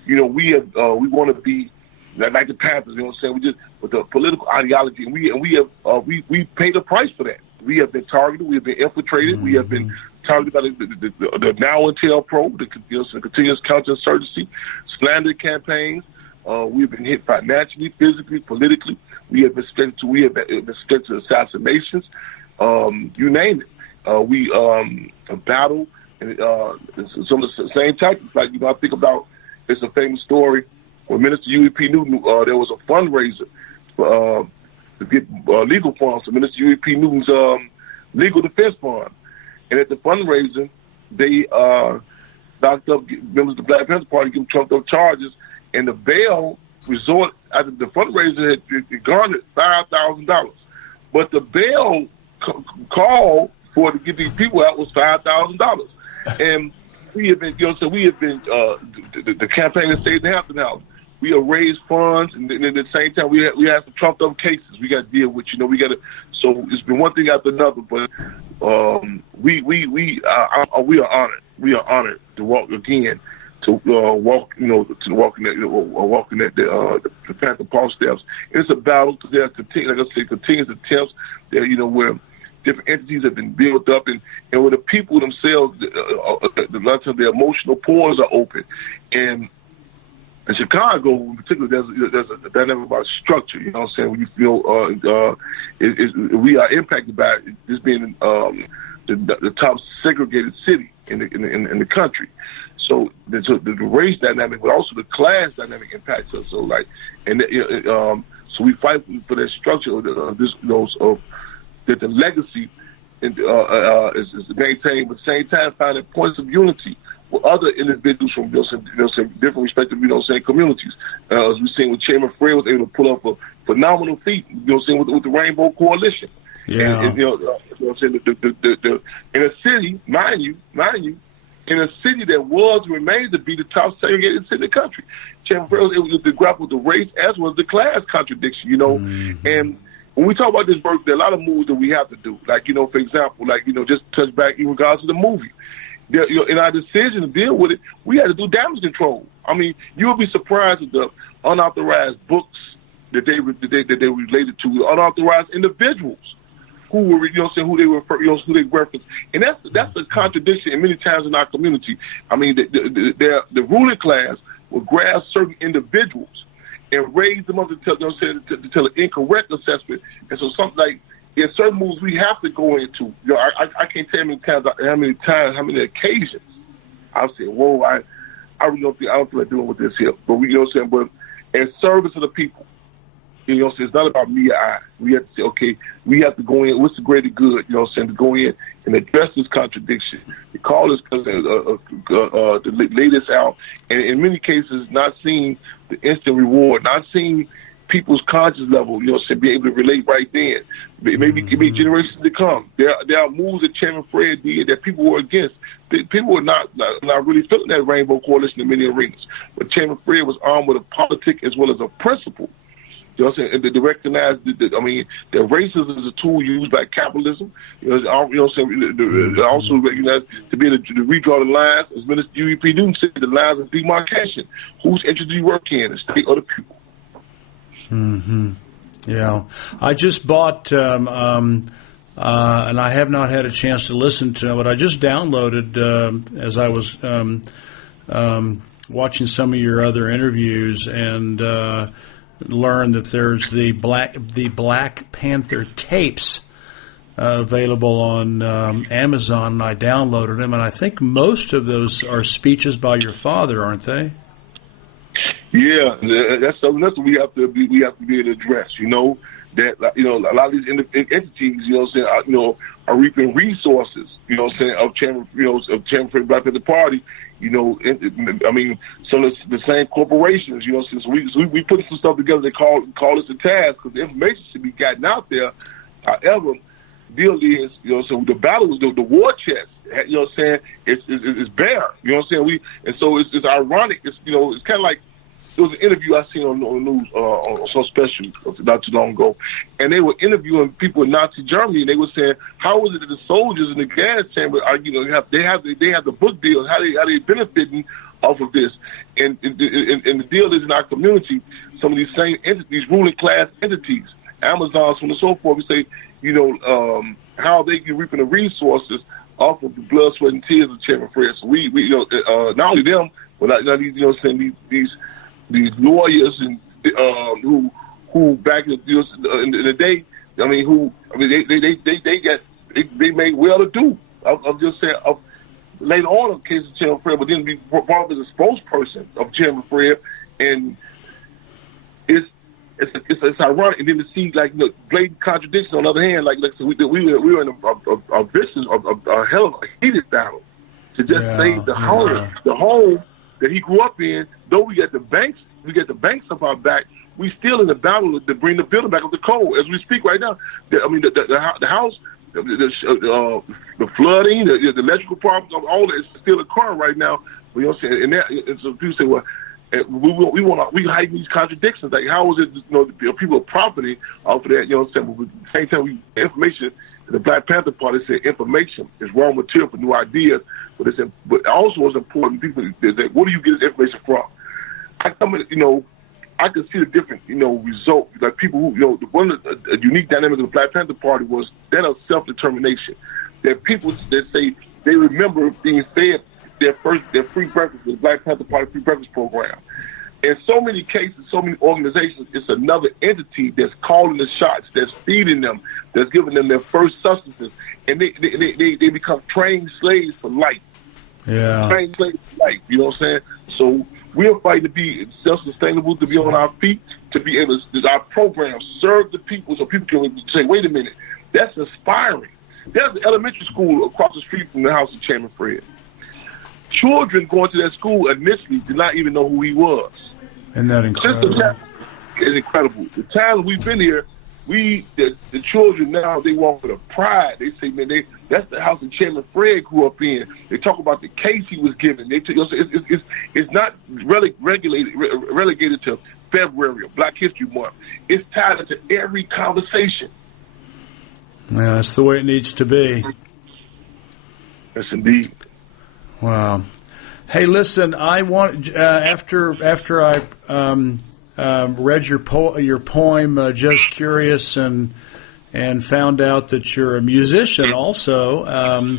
want to be like the Panthers. You know what I'm saying? We just with the political ideology, and we paid a price for that. We have been targeted. We have been infiltrated. Mm-hmm. We have been targeted by the now Intel probe, the continuous counterinsurgency, slander campaigns. We've been hit financially, physically, politically. We have been subjected to assassinations. You name it. We battle and some of the same tactics. Like I think about it's a famous story when Minister U.E.P. Newton there was a fundraiser to get legal funds for Minister U.E.P. Newton's legal defense fund. And at the fundraiser, they locked up members of the Black Panther Party, give them trumped up charges, and the bail resort after the fundraiser had garnered $5,000. But the bail call for to get these people out was $5,000. And we have been, the campaign that saved the Hampton House. We have raised funds, and at the same time, we have some trumped up cases we got to deal with. We got to. So it's been one thing after another, but we are honored. We are honored to walk again, to walk in the Panther Paul steps. It's a battle because there are continuous attempts there. Where different entities have been built up, and where the people themselves, a lot of times their emotional pores are open, and in Chicago, in particular, there's a dynamic about structure. You know what I'm saying? When you feel we are impacted by this being the top segregated city in the country. So the race dynamic, but also the class dynamic impacts us. So so we fight for that structure of that the legacy is maintained, but at the same time finding points of unity with other individuals from different respective communities. As we've seen with Chairman Fred was able to pull off a phenomenal feat, with the Rainbow Coalition. Yeah. And in a city, mind you, in a city that was and remains to be the top segregated city in the country. Chairman Fred was able to grapple with the race as well as the class contradiction, Mm-hmm. And when we talk about this work, there are a lot of moves that we have to do. Like, for example, just touch back in regards to the movie. In our decision to deal with it, we had to do damage control. I mean, you would be surprised at the unauthorized books that they related to, unauthorized individuals who were, who they reference, and that's a contradiction. And many times in our community, I mean, the ruling class will grab certain individuals and raise them up to tell an incorrect assessment, and so something like. There's certain moves we have to go into. I can't tell you how many occasions I've said, "Whoa, I really don't feel like dealing with this here." But but in service of the people, it's not about me or I. We have to say, okay, we have to go in. What's the greater good? To go in and address this contradiction, to call this, to lay this out, and in many cases, not seeing the instant reward, not seeing people's conscious level, be able to relate right then. Maybe generations to come. There are moves that Chairman Fred did that people were against. People were not really feeling that Rainbow Coalition in many arenas. But Chairman Fred was armed with a politic as well as a principle You know what I'm saying? And to recognize that racism is a tool used by capitalism. You know what I'm saying? Also recognize to be able to redraw the lines, as Minister UEP Newton said, the lines of demarcation. Whose interest do you work in? The state or the people? Mm-hmm. Yeah. I just bought, and I have not had a chance to listen to it, but I just downloaded as I was watching some of your other interviews and learned that there's the Black Panther tapes available on Amazon, and I downloaded them, and I think most of those are speeches by your father, aren't they? Yeah, that's something that we have to be able to address. You know that a lot of these entities, are reaping resources. You know what I'm saying, of Chairman for the Black Panther Party. Some of the same corporations. You know, since we put some stuff together, they call us a task because the information should be gotten out there. However, deal is, so the battle is the war chest. You know what I'm saying? It's bare. You know what I'm saying? It's ironic. It's kind of like. There was an interview I seen on the news on some special not too long ago, and they were interviewing people in Nazi Germany, and they were saying, "How is it that the soldiers in the gas chamber are, they have the book deal? How they benefiting off of this?" And the deal is in our community, some of these same entities, ruling class entities, Amazons, and so forth. We say, how they can reaping the resources off of the blood, sweat, and tears of Chairman Fred. So we not only them, but not these lawyers and who back in the day, they made well to do. I'm just saying, later on in the case of Chairman Fred, but then be brought up as a spokesperson of Chairman Fred, and it's ironic, and then to see blatant contradiction on the other hand, so we were in a vicious, a hell of a heated battle to just save the home that he grew up in. Though we get the banks up our back, we still in the battle to bring the building back up to code as we speak right now. The house, the flooding, the electrical problems, all that is still occurring right now. You know what I'm saying? And so people say, well, we hide these contradictions. Like, how is it? People are profiting off of that. You know what I'm saying? But at the same time, information. The Black Panther Party said information is raw material for new ideas, but also it's important. People say, where do you get this information from? I can see the different, result. Like people who, one of the unique dynamics of the Black Panther Party was that of self-determination. That people that say they remember being fed their free breakfast, the Black Panther Party free breakfast program. In so many cases, so many organizations, it's another entity that's calling the shots, that's feeding them, that's giving them their first sustenance, and they become trained slaves for life. Yeah. Trained slaves for life, you know what I'm saying? So we're fighting to be self-sustainable, to be on our feet, to be able to, our programs serve the people so people can say, wait a minute, that's inspiring. There's an elementary school across the street from the house of Chairman Fred. Children going to that school initially did not even know who he was. Isn't that incredible? It's incredible. The time we've been here, the children now, they walk with a pride. They say, man, that's the house that Chairman Fred grew up in. They talk about the case he was given. It's not relegated to February or Black History Month. It's tied into every conversation. Yeah, that's the way it needs to be. Yes, indeed. Wow. Hey, listen. I want after I read your poem, Just Curious, and found out that you're a musician. Also,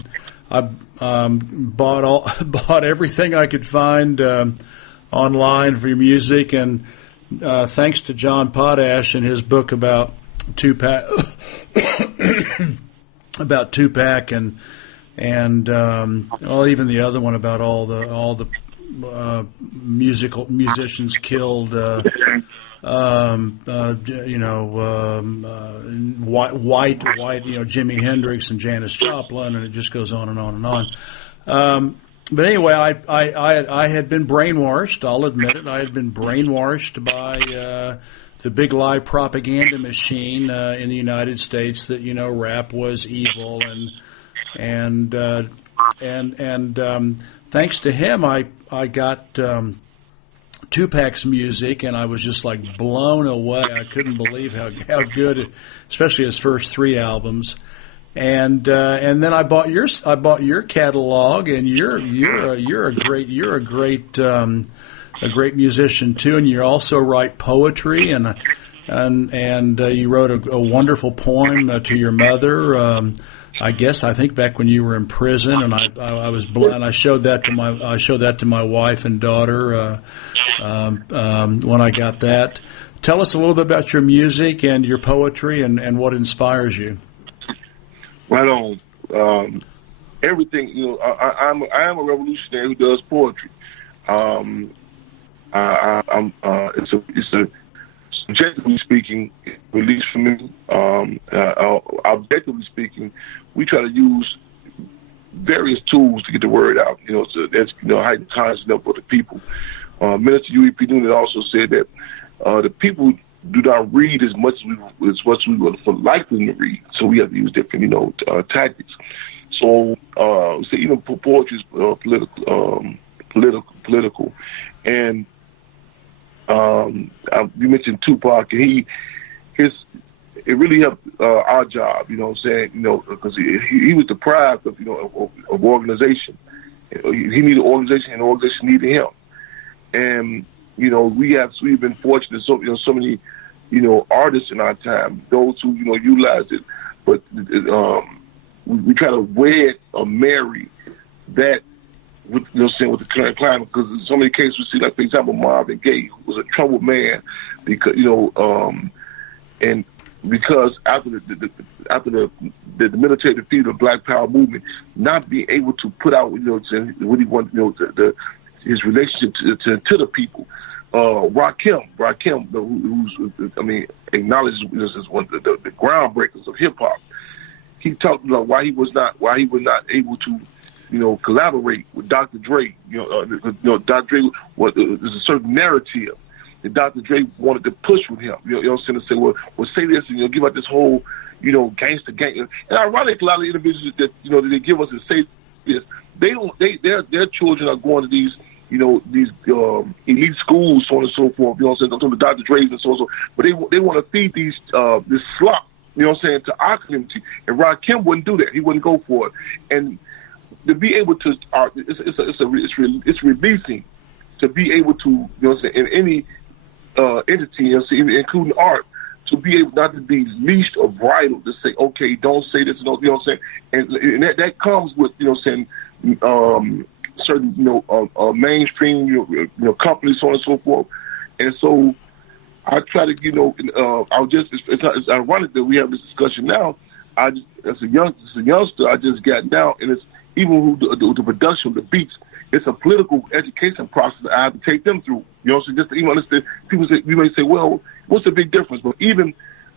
I bought everything I could find online for your music, and thanks to John Potash and his book about Tupac, and even the other one about all the musicians killed, white, Jimi Hendrix and Janis Joplin, and it just goes on and on and on. But anyway, I had been brainwashed. I'll admit it. I had been brainwashed by the big lie propaganda machine in the United States that rap was evil, and thanks to him, I got Tupac's music, and I was just like blown away. I couldn't believe how good, especially his first 3 albums. And then I bought your catalog, and you're a great musician too, and you also write poetry, and you wrote a wonderful poem to your mother. I think back when you were in prison, and I was blind. I showed that to my wife and daughter when I got that. Tell us a little bit about your music and your poetry and what inspires you. Right on. Everything, I am a revolutionary who does poetry. It's a subjectively speaking release for me. Objectively speaking, we try to use various tools to get the word out. So that's heightened consciousness for the people. Minister U.E.P. Newton also said that the people do not read as much as we would like them to read. So we have to use different, tactics. So, even poetry is political, and you mentioned Tupac, and it really helped our job. Because he was deprived of of organization. He needed organization, and the organization needed him. And we've been fortunate. So many artists in our time, those who utilize it, but we try to wed or marry that with with the current climate, because in so many cases we see, like for example, Marvin Gaye, who was a troubled man, because and because after the military defeat of the Black Power movement, not being able to put out what he wanted, his relationship to the people. Rakim, who's acknowledged as one of the groundbreakers of hip hop. He talked about why he was not able to, collaborate with Dr. Dre. Dr. Dre there's a certain narrative that Dr. Dre wanted to push with him. To say, well, say this, and give out this whole, gangster gang. And ironically, a lot of individuals that that they give us and say this, their children are going to these elite schools, so on and so forth. Some of the Dr. Dre's and so on. So, but they want to feed these this slop. To our community. And Rakim wouldn't do that. He wouldn't go for it. And to be able to, it's releasing to be able to, in any entity, including art, to be able not to be leashed or bridled to say, okay, don't say this, and that comes with, certain, mainstream, companies, so on and so forth. And so I try to, it's ironic that we have this discussion now. As a youngster, I just got down, and it's even the production, the beats, it's a political education process that I have to take them through. So just to even understand, we may say, well, what's the big difference? But even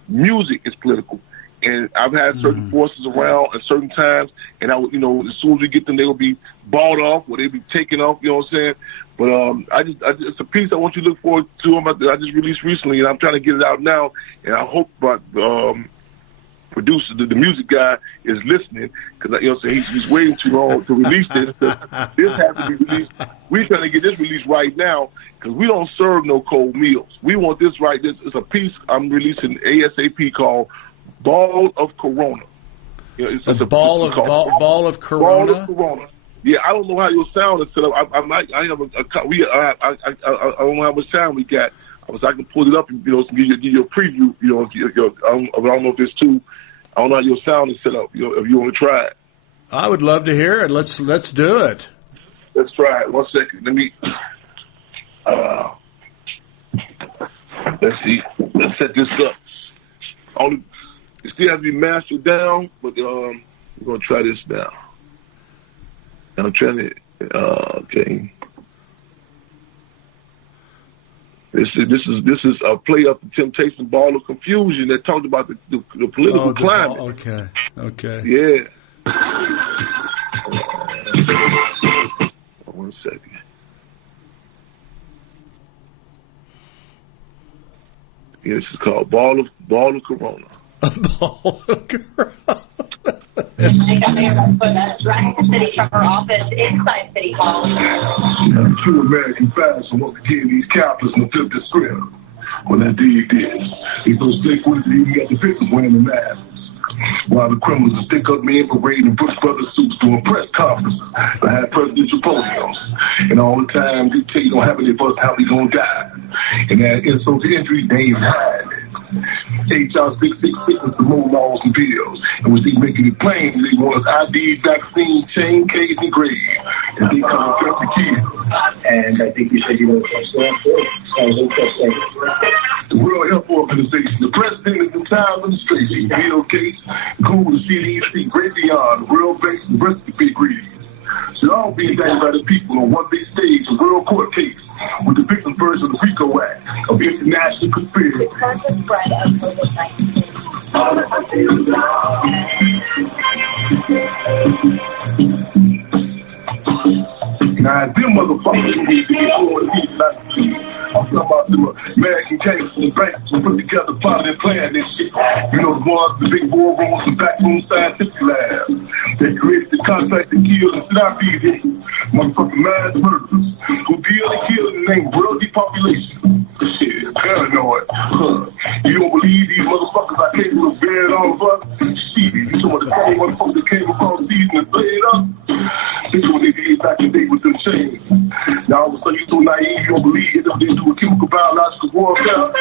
music is political. AndVe had certain forces around at certain times, and as soon as we get them, they will be bought off or they'll be taken off. But it's a piece I want you to look forward to. I just released recently, and I'm trying to get it out now. And I hope producer, the music guy, is listening, because he's waiting too long to release this. This has to be released. We're trying to get this released right now, because we don't serve no cold meals. We want this right. This is a piece I'm releasing ASAP called Ball of Corona. It's a ball of Corona. Ball of Corona. Yeah, I don't know how your sound is set up. I don't know how much time we got. I can pull it up and give you a preview. I don't know if there's two. I don't know how your sound is set up. If you want to try it, I would love to hear it. Let's do it. Let's try it. 1 second. Let me. Let's see. Let's set this up. It still has to be mastered down, but we're gonna try this now. I'm trying to. Okay. This is a play of the Temptation Ball of Confusion that talked about the political climate. Okay. Yeah. 1 second. Yeah, this is called Ball of Corona. A ball of Corona. They got me about to put a Dragon City from her office inside City Hall. True American fashion once again, these capitalists flip the script. When that dig this, these those slick ones that even got the victims wearing the masks. While the criminals will stick up men parading in Bush Brothers suits doing press conferences that had presidential podiums. And all the time they tell you don't have any of us how we gonna die. And that insult to injury, they ain't hiding it. HR 666 is the more laws and bills. And when they making it plain, they want us ID, vaccine, chain, case, and grave. And they come up to kill. And I think you said you were the World Health Organization, the President of the Entire Administration, Bill Gates, Google, CDC, Great Beyond, the World Bank, and the rest of the big readings should all be indicted by the people on one big stage, a world court case, with the victim version of the RICO Act of international conspiracy. Because the spread of COVID-19. Now, them motherfuckers need to get more than these not I'm talking about the American Kings and banks who put together plotting and planning this shit. You know, the ones, the big war rooms, the backroom scientific labs. They created the contract to kill and not be hit. Motherfucking mass murderers who deal and kill in the name of world depopulation. Shit, paranoid. You don't believe these motherfuckers are capable of bearing all of us? Shit, you some of the same motherfuckers that came across these and played up? This is what they did back in the day with them chains. Now all of a sudden you so naive you don't believe it. They do a chemical biological warfare.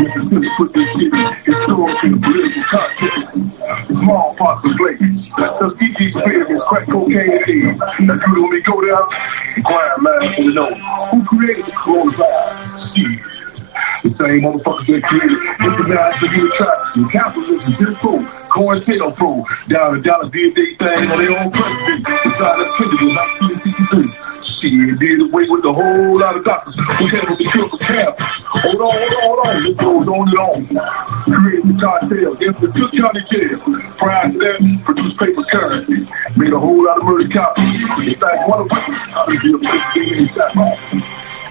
Mississippi put this shit in store in the political context. Small parts of place. Tuskegee experiment, crack cocaine and AIDS. Now you don't me go there. Inquire man for the know. Who created the coronavirus? Shit. The same motherfuckers that created international human trafficking, capitalism, disco, COINTELPRO, down the dollar did they thing on their own president, decided to kill it in 1963. Shit, did away with a whole lot of doctors who handled the cure for cancer. Hold on, this goes on and on. Created the cartel, entered the county jail. Prior to that, produced paper currency, made a whole lot of murder copies. In fact, one of them, I did a place in the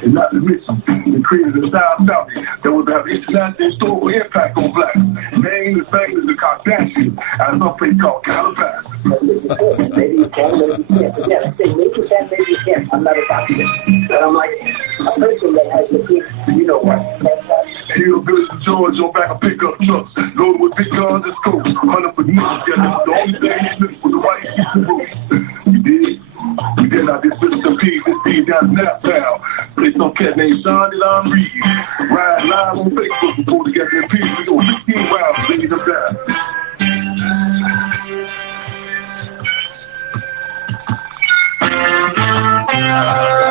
and not to mention, they created a style Saudi that would have international historical impact on blacks. Name the same as the Kardashians at some place called Calabash. Maybe you can, maybe you can't. Again, I say maybe you can, maybe you can't. I'm not a doctor. But I'm like a person that has the good, you know what. Hillbillies in Georgia on back of pickup trucks, loaded with big guns and scopes, hunting for needles. Yeah, that's the only thing you live for the white people. You did? We did not dismiss some pigs and feed down nap town. There's some cat named Sean that I'm reading. Ride live on Facebook before they got their pigs. We go 15 rounds, bringing them down.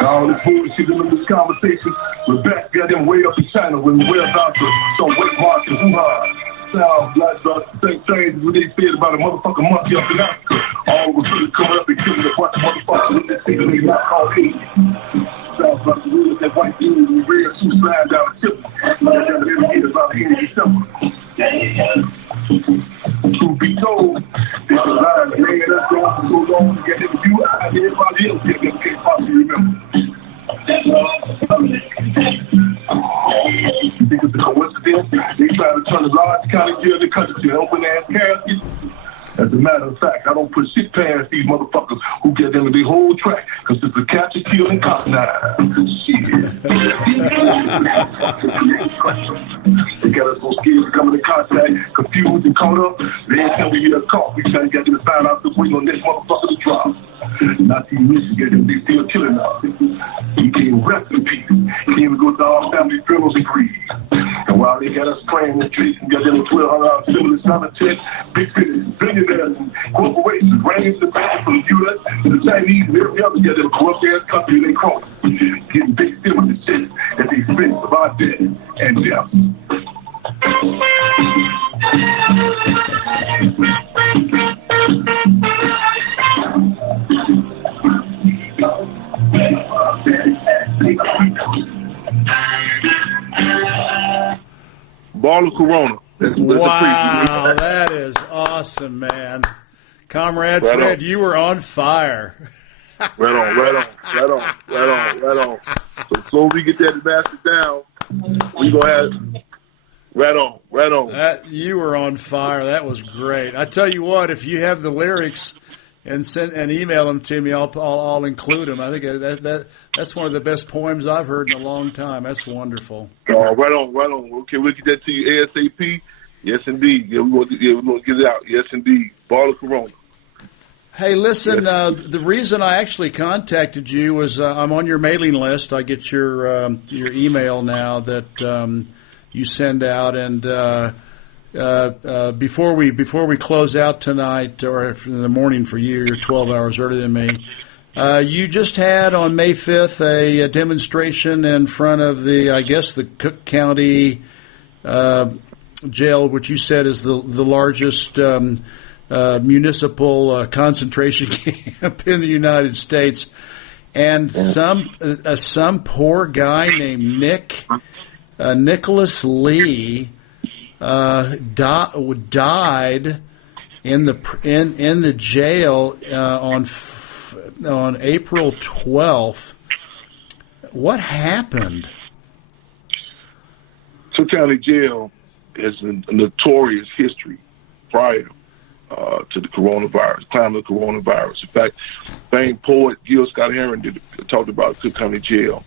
All this bullshit in this conversation, Rebecca got them way up in China when we were about to some weight march in Wuhan. Sounds like the same thing as what they said about a motherfucking monkey up in Africa. All was really coming up and killing a bunch of motherfuckers with this thing that they not called AIDS. Sounds like the real that white dude in red suit sliding down the chip. Like that every year about the end of December. Truth be told, this is a line that made us go for so long to get into you and everybody else that can't possibly remember. You think it's a coincidence? They try to turn the large county jail in the country to open ass caskets. As a matter of fact, I don't put shit past these motherfuckers who get them in their whole track, because it's a capture, kill, and cop now. Shit. They got us so scared to come into contact, confused and caught up. They ain't tell me you caught. We trying to get them to find out the waiting on this motherfucker to drop. Not even Michigan, they still killing us. He can't rest in peace. He can't even go to our family funerals and grieve. And while they got us praying in the streets and got them 1,200 stimulus checks, big billionaires and corporations ran the bank from the U.S. and the Chinese and every other got them corrupt ass country and they cross. Getting big stimulus shit at the expense of our debt and death. Ball of Corona. Wow, that is awesome, man. Comrade right Fred, on. you were on fire. Right on. So we get that master down, we gonna have Right on, right on. You were on fire. That was great. I tell you what, if you have the lyrics and email them to me, I'll include them. I think that's one of the best poems I've heard in a long time. That's wonderful. Right on. Okay, we'll get that to you ASAP. Yes, indeed. Yeah, we're going to get it out. Yes, indeed. Ball of Corona. Hey, listen, the reason I actually contacted you was I'm on your mailing list. I get your email now that you send out, and before we close out tonight, or in the morning for you, you're 12 hours earlier than me, you just had on May 5th a demonstration in front of the Cook County jail, which you said is the largest municipal concentration camp in the United States, and some poor guy named Nicholas Lee died in the jail on April 12th. What happened? Cook County Jail has a notorious history prior to the coronavirus, climb of the coronavirus. In fact, famed poet Gil Scott Heron talked about Cook County Jail.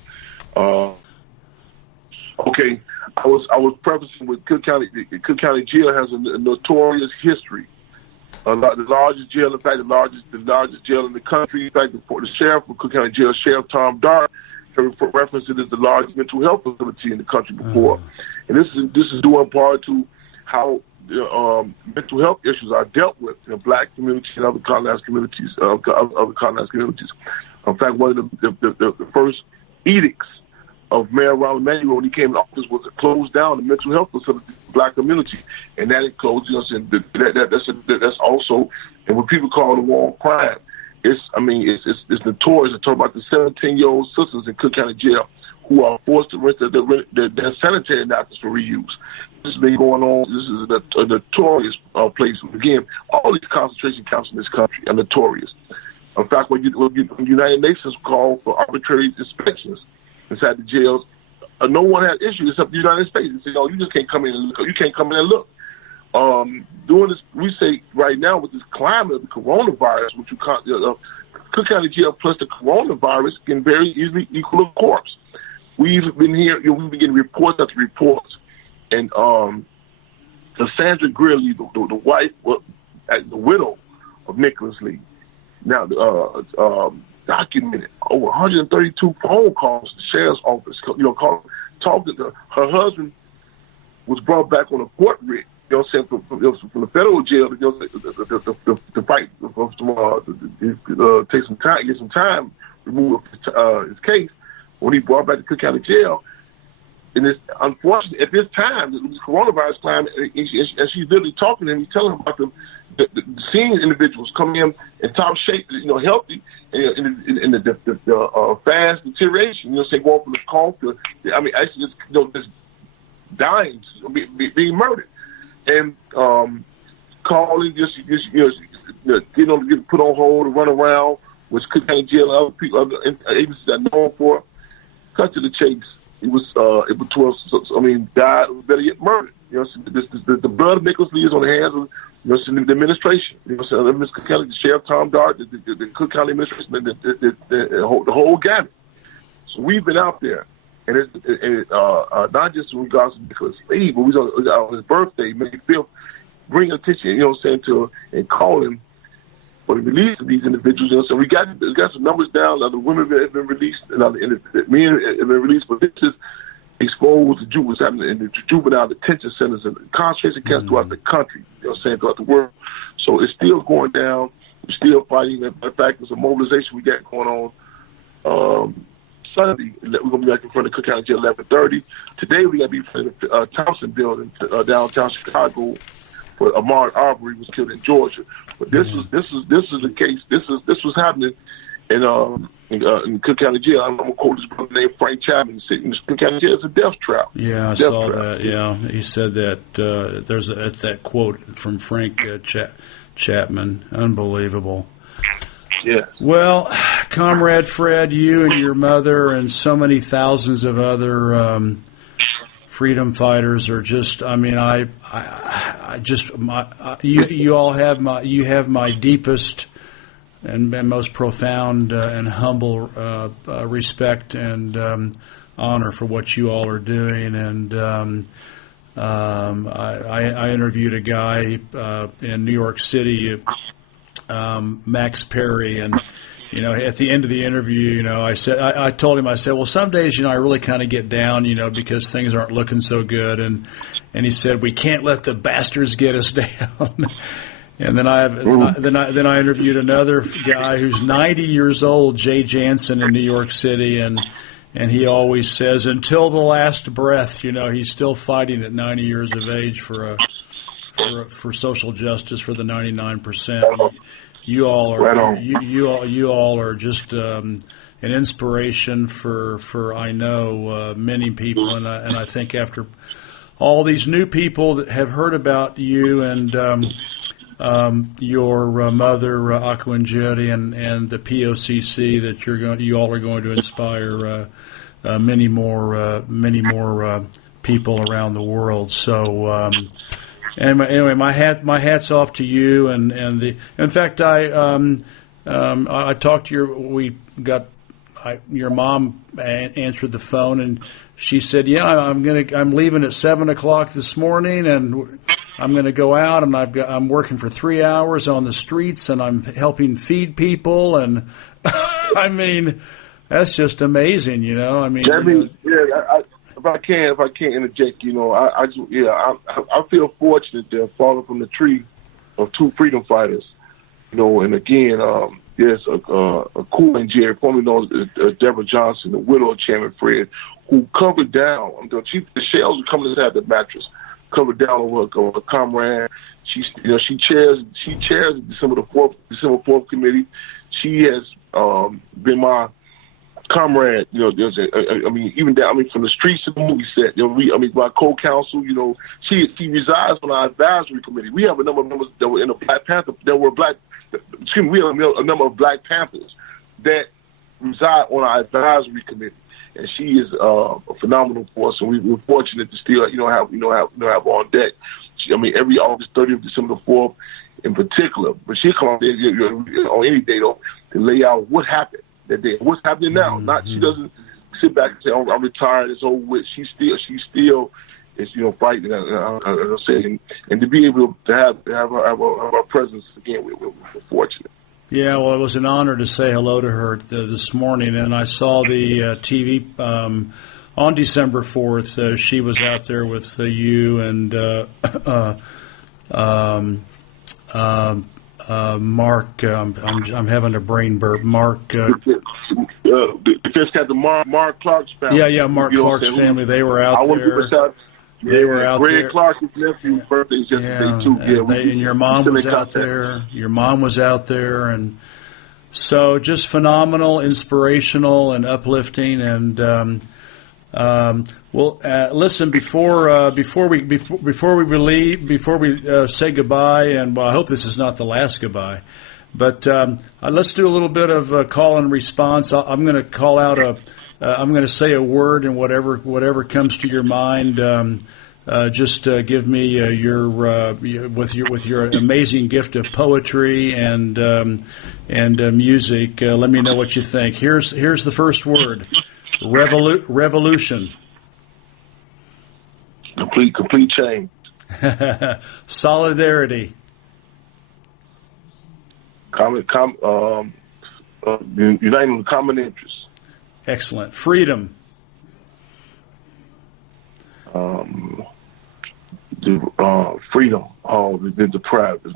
Okay, I was prefacing with Cook County Jail has a notorious history. The largest jail, in fact, the largest jail in the country. In fact, the sheriff of Cook County Jail, Sheriff Tom Dart, referenced it as the largest mental health facility in the country before. And this is due in part to how mental health issues are dealt with in the Black community and other colonized communities. In fact, one of the first edicts of Mayor Rahm Emanuel when he came to office was to close down the mental health facility in the Black community, and that includes that's also, and what people call the war on crime. It's notorious to talk about the 17-year-old sisters in Cook County Jail who are forced to rent their sanitary napkins for reuse. This has been going on. This is a notorious place. Again, all these concentration camps in this country are notorious. In fact, when the United Nations called for arbitrary inspections inside the jails, no one had issues except the United States. They said, "Oh, you just can't come in and look. You can't come in and look." Doing this, we say right now with this climate of the coronavirus, which Cook County Jail plus the coronavirus can very easily equal a corpse. We've been getting reports after reports, and Cassandra Greeley, the wife, the widow of Nicholas Lee, now documented over 132 phone calls to the sheriff's office. Talking to her husband was brought back on a court writ. You know what I'm saying, from the federal jail to fight, take some time, get some time, remove his case. When he brought back to Cook County Jail, and it's unfortunately at this time, this coronavirus time, and she's literally talking to him, he's telling him about the seeing individuals come in top shape, healthy, and the fast deterioration. Say going from the cough to, actually just dying, being murdered. And calling, get put on hold and run around, which Cook County Jail and other people, other agencies are known for. Cut to the chase. It was died, better yet murdered. The blood of Nicholas Lee is on the hands of the administration. Cook County, the Sheriff Tom Dart, the Cook County administration, the whole gamut. So we've been out there. And it's not just in regards to Nicholas Lee, but we was on his birthday, May 5th, bring attention, to and call him for the release of these individuals. So we got some numbers down. Other women have been released, and other men have been released, but this is exposed to what's happening in the juvenile detention centers and concentration camps throughout the country, throughout the world. So it's still going down. We're still fighting. In fact, there's a mobilization we got going on. Sunday, we're going to be back in front of Cook County Jail 11:30. Today, we're going to be in front of the Thompson Building, downtown Chicago, where Ahmaud Arbery was killed in Georgia. But this is the case. This was happening in Cook County Jail. I'm going to quote this brother named Frank Chapman. He said, Cook County Jail is a death trap. Yeah, I saw that. Yeah, he said that. That's that quote from Frank Chapman. Unbelievable. Yes. Well, Comrade Fred, you and your mother and so many thousands of other freedom fighters are just. I mean, you all have my deepest and most profound and humble respect and honor for what you all are doing. And I interviewed a guy in New York City, Max Perry, and at the end of the interview, I told him, I said, well, some days, I really kind of get down, because things aren't looking so good, and he said, we can't let the bastards get us down. And then I interviewed another guy who's 90 years old, Jay Jansen, in New York City, and he always says, until the last breath, he's still fighting at 90 years of age for social justice for the 99%. You all are right on. You all are just an inspiration for I know many people, and I think after all these new people that have heard about you and your mother Akwinjeri and the POCC, that you all are going to inspire many more people around the world. So. Anyway, my hat's off to you, and in fact, I talked to your mom answered the phone, and she said, yeah, I'm leaving at 7:00 this morning, and I'm going to go out, and I'm working for 3 hours on the streets, and I'm helping feed people, and I mean, that's just amazing, I mean. If I can interject, I feel fortunate to have fallen from the tree of two freedom fighters, and again, there's a cool and Jerry, formerly known as Deborah Johnson, the widow of Chairman Fred, who covered down, the shells were coming inside the mattress, covered down over a comrade. She chairs the December 4th committee. She has been my comrade, there's even down, from the streets to the movie set, my co-counsel, she resides on our advisory committee. We have a number of members that were in the Black Panther, we have a number of Black Panthers that reside on our advisory committee, and she is a phenomenal force, and we're fortunate to still, have on deck. Every August 30th, December 4th, in particular, but she come out there on any day though to lay out what happened. What's happening now? Not she doesn't sit back and say, "Oh, I'm retired. It's over with." She still is fighting. I'm saying, and to be able to have our presence again, we're fortunate. Yeah, well, it was an honor to say hello to her this morning, and I saw the TV on December 4th. She was out there with you and Mark. I'm having a brain burp. Mark. Defense Captain Mark Clark's family. Yeah, Mark Clark's family. They were out there. They were out there. Greg Clark's nephew's birthday is yesterday too. And your mom was out there. Your mom was out there, and so just phenomenal, inspirational, and uplifting. And listen, before we say goodbye, and I hope this is not the last goodbye, but let's do a little bit of call and response. I'm going to call out I'm going to say a word, and whatever comes to your mind. Just give me with your amazing gift of poetry and music. Let me know what you think. Here's the first word: revolution. Complete change. Solidarity. Uniting with common interests. Excellent. Freedom. Freedom. We've been deprived. Is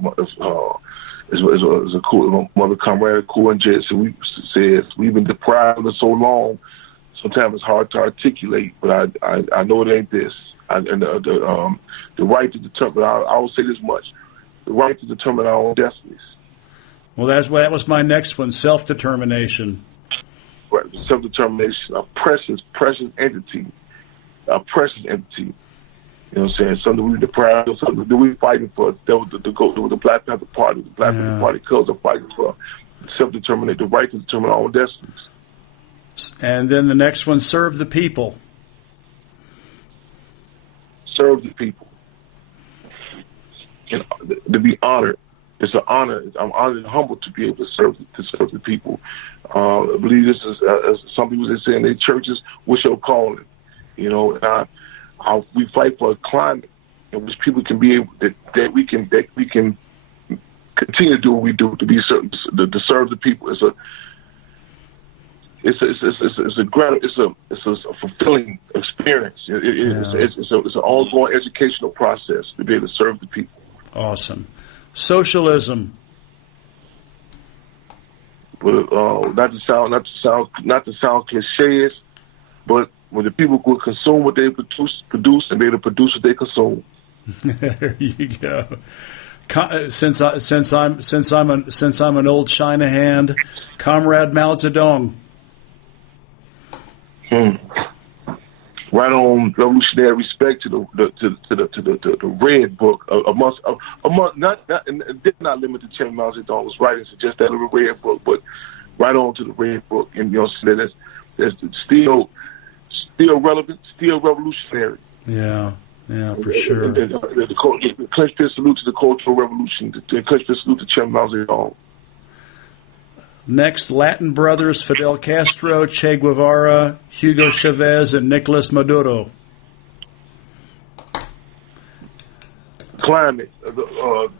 a cool mother comrade, cool and Jess, says we've been deprived for so long. Sometimes it's hard to articulate, but I know it ain't this. The right to determine. I will say this much: the right to determine our own destinies. Well, that was my next one: self-determination. Right, self-determination, a precious entity, a precious entity. You know what I'm saying? Something we deprived of, something that we're fighting for. That was the Black Panther Party. The Black Panther Party cause are fighting for self-determination, the right to determine our own destinies. And then the next one: serve the people. serve the people, and to be honored. It's an honor. I'm honored and humbled to be able to serve the people. I believe this is, as some people say in their churches, what's your calling? You know, and we fight for a climate in which people can be able that we can continue to do what we do, to be certain to serve the people. It's a fulfilling experience. It's an ongoing educational process to be able to serve the people. Awesome. Socialism. But not to sound cliches, but when the people could consume what they produce, and be able to produce what they consume. There you go. Since I'm an old China hand, Comrade Mao Zedong. Right on, revolutionary respect to the Red Book. Did not limit to Chairman Mao Zedong's writings to just that of the Red Book, but right on to the Red Book, and you know, so that's still relevant, still revolutionary. Yeah, for sure. The clenched fist salute to the Cultural Revolution. The clenched fist salute to Chairman Mao Zedong. Next, Latin brothers Fidel Castro, Che Guevara, Hugo Chavez, and Nicolas Maduro. Climate. You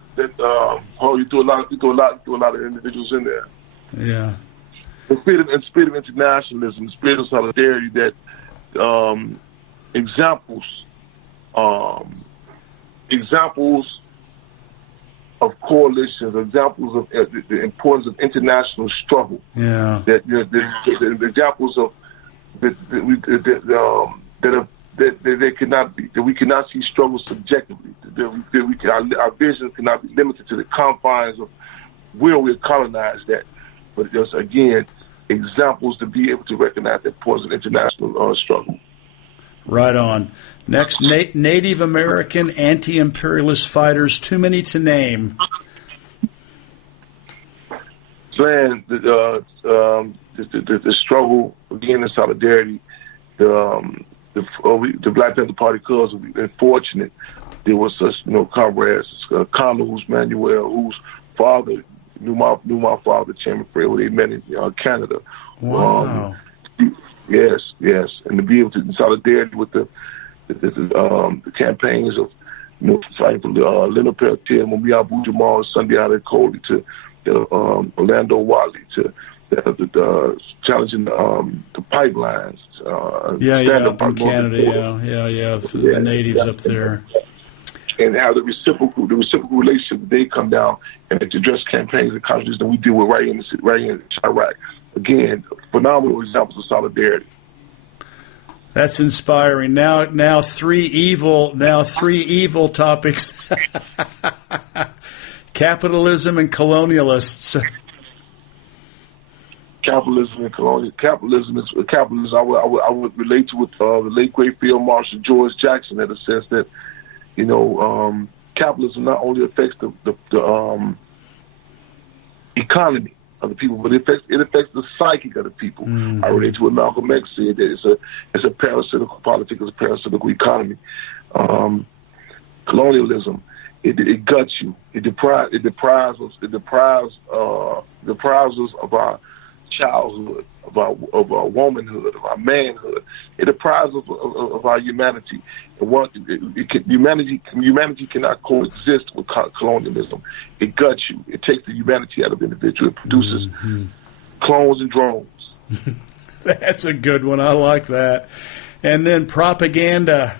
threw a lot of individuals in there. Yeah. The spirit of internationalism, the spirit of solidarity, that examples of coalitions, examples of the importance of international struggle. Yeah. That the examples of that we cannot see struggle subjectively. Our vision cannot be limited to the confines of where we colonize that. But there's again examples to be able to recognize the importance of international struggle. Right on. Next, Native American anti-imperialist fighters, too many to name. The struggle, again, in solidarity. The Black Panther Party cause, we've been fortunate. There was such, comrades, Carlos Manuel, whose father knew my father, Chairman Fred, where they met in Canada. Wow. Yes, and to be able to, in solidarity with the campaigns of, fighting for Leonard Peltier, Mumia Abu-Jamal, Sunday Adekole, to Orlando Wiley, to challenging the pipelines. Up in Canada, the natives up there. And how the reciprocal relationship, they come down and address campaigns and conferences that we deal with right in Iraq. Again, phenomenal examples of solidarity. That's inspiring. Now three evil topics: capitalism and colonialists. Capitalism. I would relate to the late great Field Marshal George Jackson, in the sense that capitalism not only affects the economy of the people, but it affects the psychic of the people. Mm-hmm. I relate to what Malcolm X said, that it's a parasitical politics, it's a parasitical economy. Colonialism, it guts you. It deprives us of our childhood, of our womanhood, of our manhood. It deprives us of our humanity. Humanity cannot coexist with colonialism. It guts you. It takes the humanity out of the individual. It produces clones and drones. That's a good one. I like that. And then propaganda.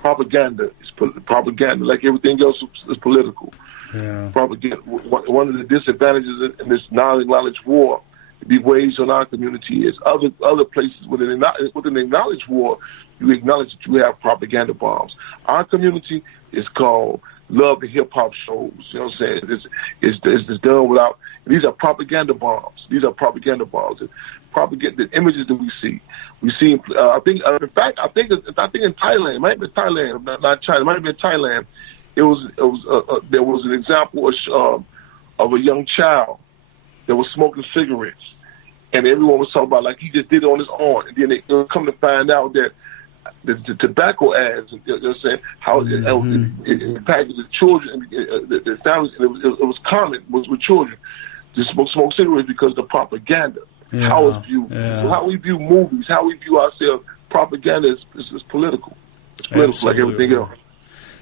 Propaganda is propaganda. Like everything else is political. Yeah. Propaganda. One of the disadvantages in this knowledge war to be waged on our community is other places within the knowledge war, you acknowledge that you have propaganda bombs. Our community is called love and hip hop shows. You know what I'm saying? It's done without. These are propaganda bombs. The images that we see. I think in Thailand, it might have been Thailand, not China, it might have been Thailand. There was an example of a young child that was smoking cigarettes, and everyone was talking about like he just did it on his own. And then they come to find out that the tobacco ads, you know what I'm saying, how it impacted the children, the families, and it was common with children to smoke cigarettes because of the propaganda. Yeah, how it's viewed, how we view movies, how we view ourselves. Propaganda is political. It's political like everything else.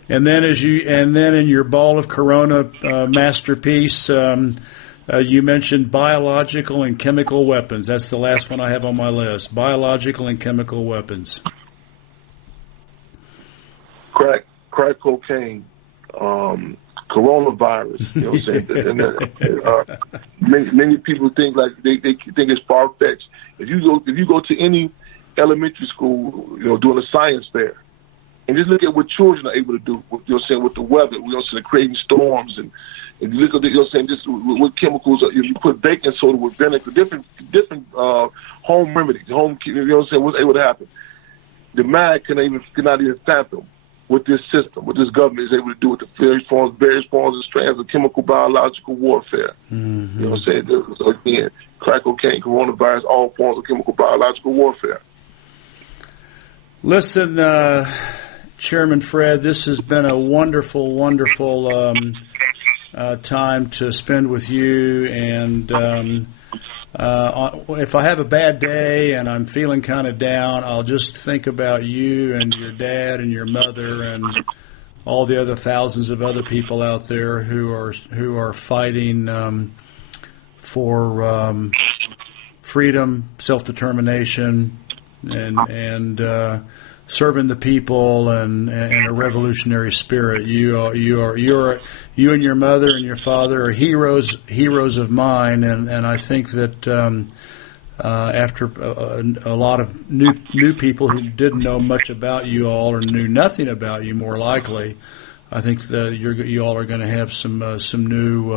And then in your Ball of Corona masterpiece, you mentioned biological and chemical weapons. That's the last one I have on my list. Biological and chemical weapons. Crack cocaine, coronavirus. You know what I'm saying? Many people think like they think it's far fetched. If you go to any elementary school, you know, doing a science fair, and just look at what children are able to do. You know what I'm saying, with the weather, you know what I'm saying, creating storms, and you look at you know what I'm saying, just with chemicals. You put baking soda with vinegar, different home remedies, you know what I'm saying, what's able to happen. The mind cannot even fathom what this system, what this government is able to do with the various forms and strands of chemical biological warfare. Mm-hmm. You know what I'm saying? So again, crack cocaine, coronavirus, all forms of chemical biological warfare. Listen, Chairman Fred, this has been a wonderful, wonderful time to spend with you. And if I have a bad day and I'm feeling kind of down, I'll just think about you and your dad and your mother and all the other thousands of other people out there who are fighting for freedom, self-determination, and serving the people and a revolutionary spirit. You and your mother and your father are heroes of mine, and I think that after a lot of new people who didn't know much about you all or knew nothing about you, more likely, I think that you all are going to have some new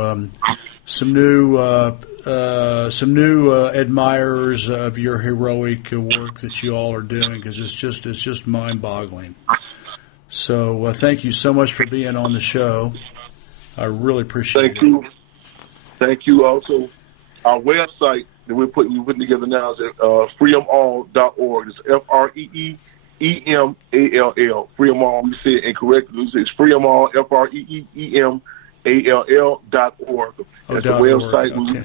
admirers of your heroic work that you all are doing, because it's just mind-boggling. So thank you so much for being on the show. I really appreciate it. Thank you. Also, our website that we're putting together now is at freedomall.org. It's FREEEMALL. Freedomall. We say it incorrectly. It's Freedomall. FREEMALL.org. That's the website. Okay.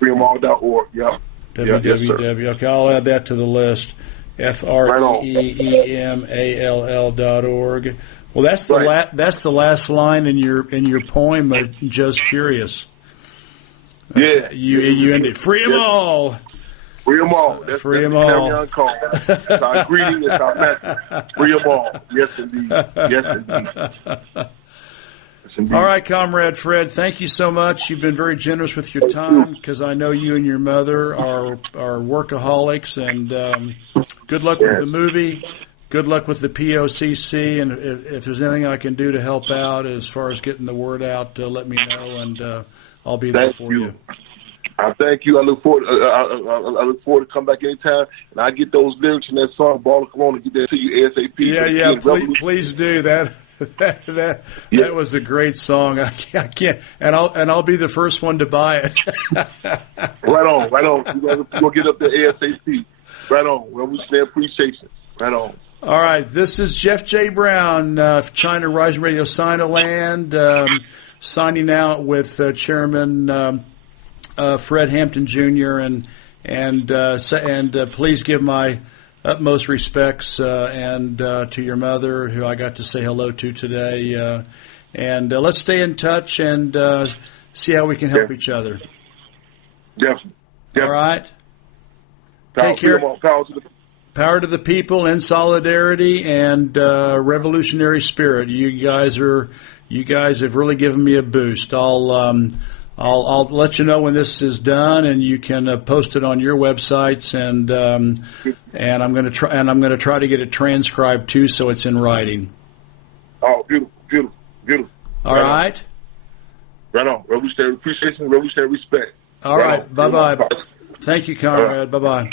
Freedomall.org. Yeah. www. Okay, I'll add that to the list. FREEEMALL.org. Well, that's the last line in your poem. Just curious. Yeah, you ended. Free 'em all. Free 'em all. That's free 'em all. That's our greeting. It's our message. Free 'em all. Yes, indeed. Yes, indeed. All right, Comrade Fred, thank you so much. You've been very generous with your time, because I know you and your mother are workaholics, and good luck with the movie. Good luck with the POCC, and if there's anything I can do to help out as far as getting the word out, let me know, and I'll be there for you. I thank you. I look forward. I look forward to come back anytime, and I get those lyrics in that song, "Ball of Corona," get that to you ASAP. Yeah. Please do that. That was a great song. I can't, and I'll be the first one to buy it. Right on. We'll get up there ASAP. Right on. Well, we say appreciation. Right on. All right. This is Jeff J. Brown, China Rising Radio Sinoland, signing out with Chairman Fred Hampton Jr. and please give my utmost respects and to your mother, who I got to say hello to today. And let's stay in touch and see how we can help each other. Definitely. All right. Take care. Power to the people, in solidarity and revolutionary spirit. You guys have really given me a boost. I'll let you know when this is done, and you can post it on your websites, and I'm going to try to get it transcribed too, so it's in writing. Oh, beautiful. All right. Right on. Revolutionary appreciation, revolutionary respect. All right. Bye-bye. Thank you, Conrad. Bye-bye.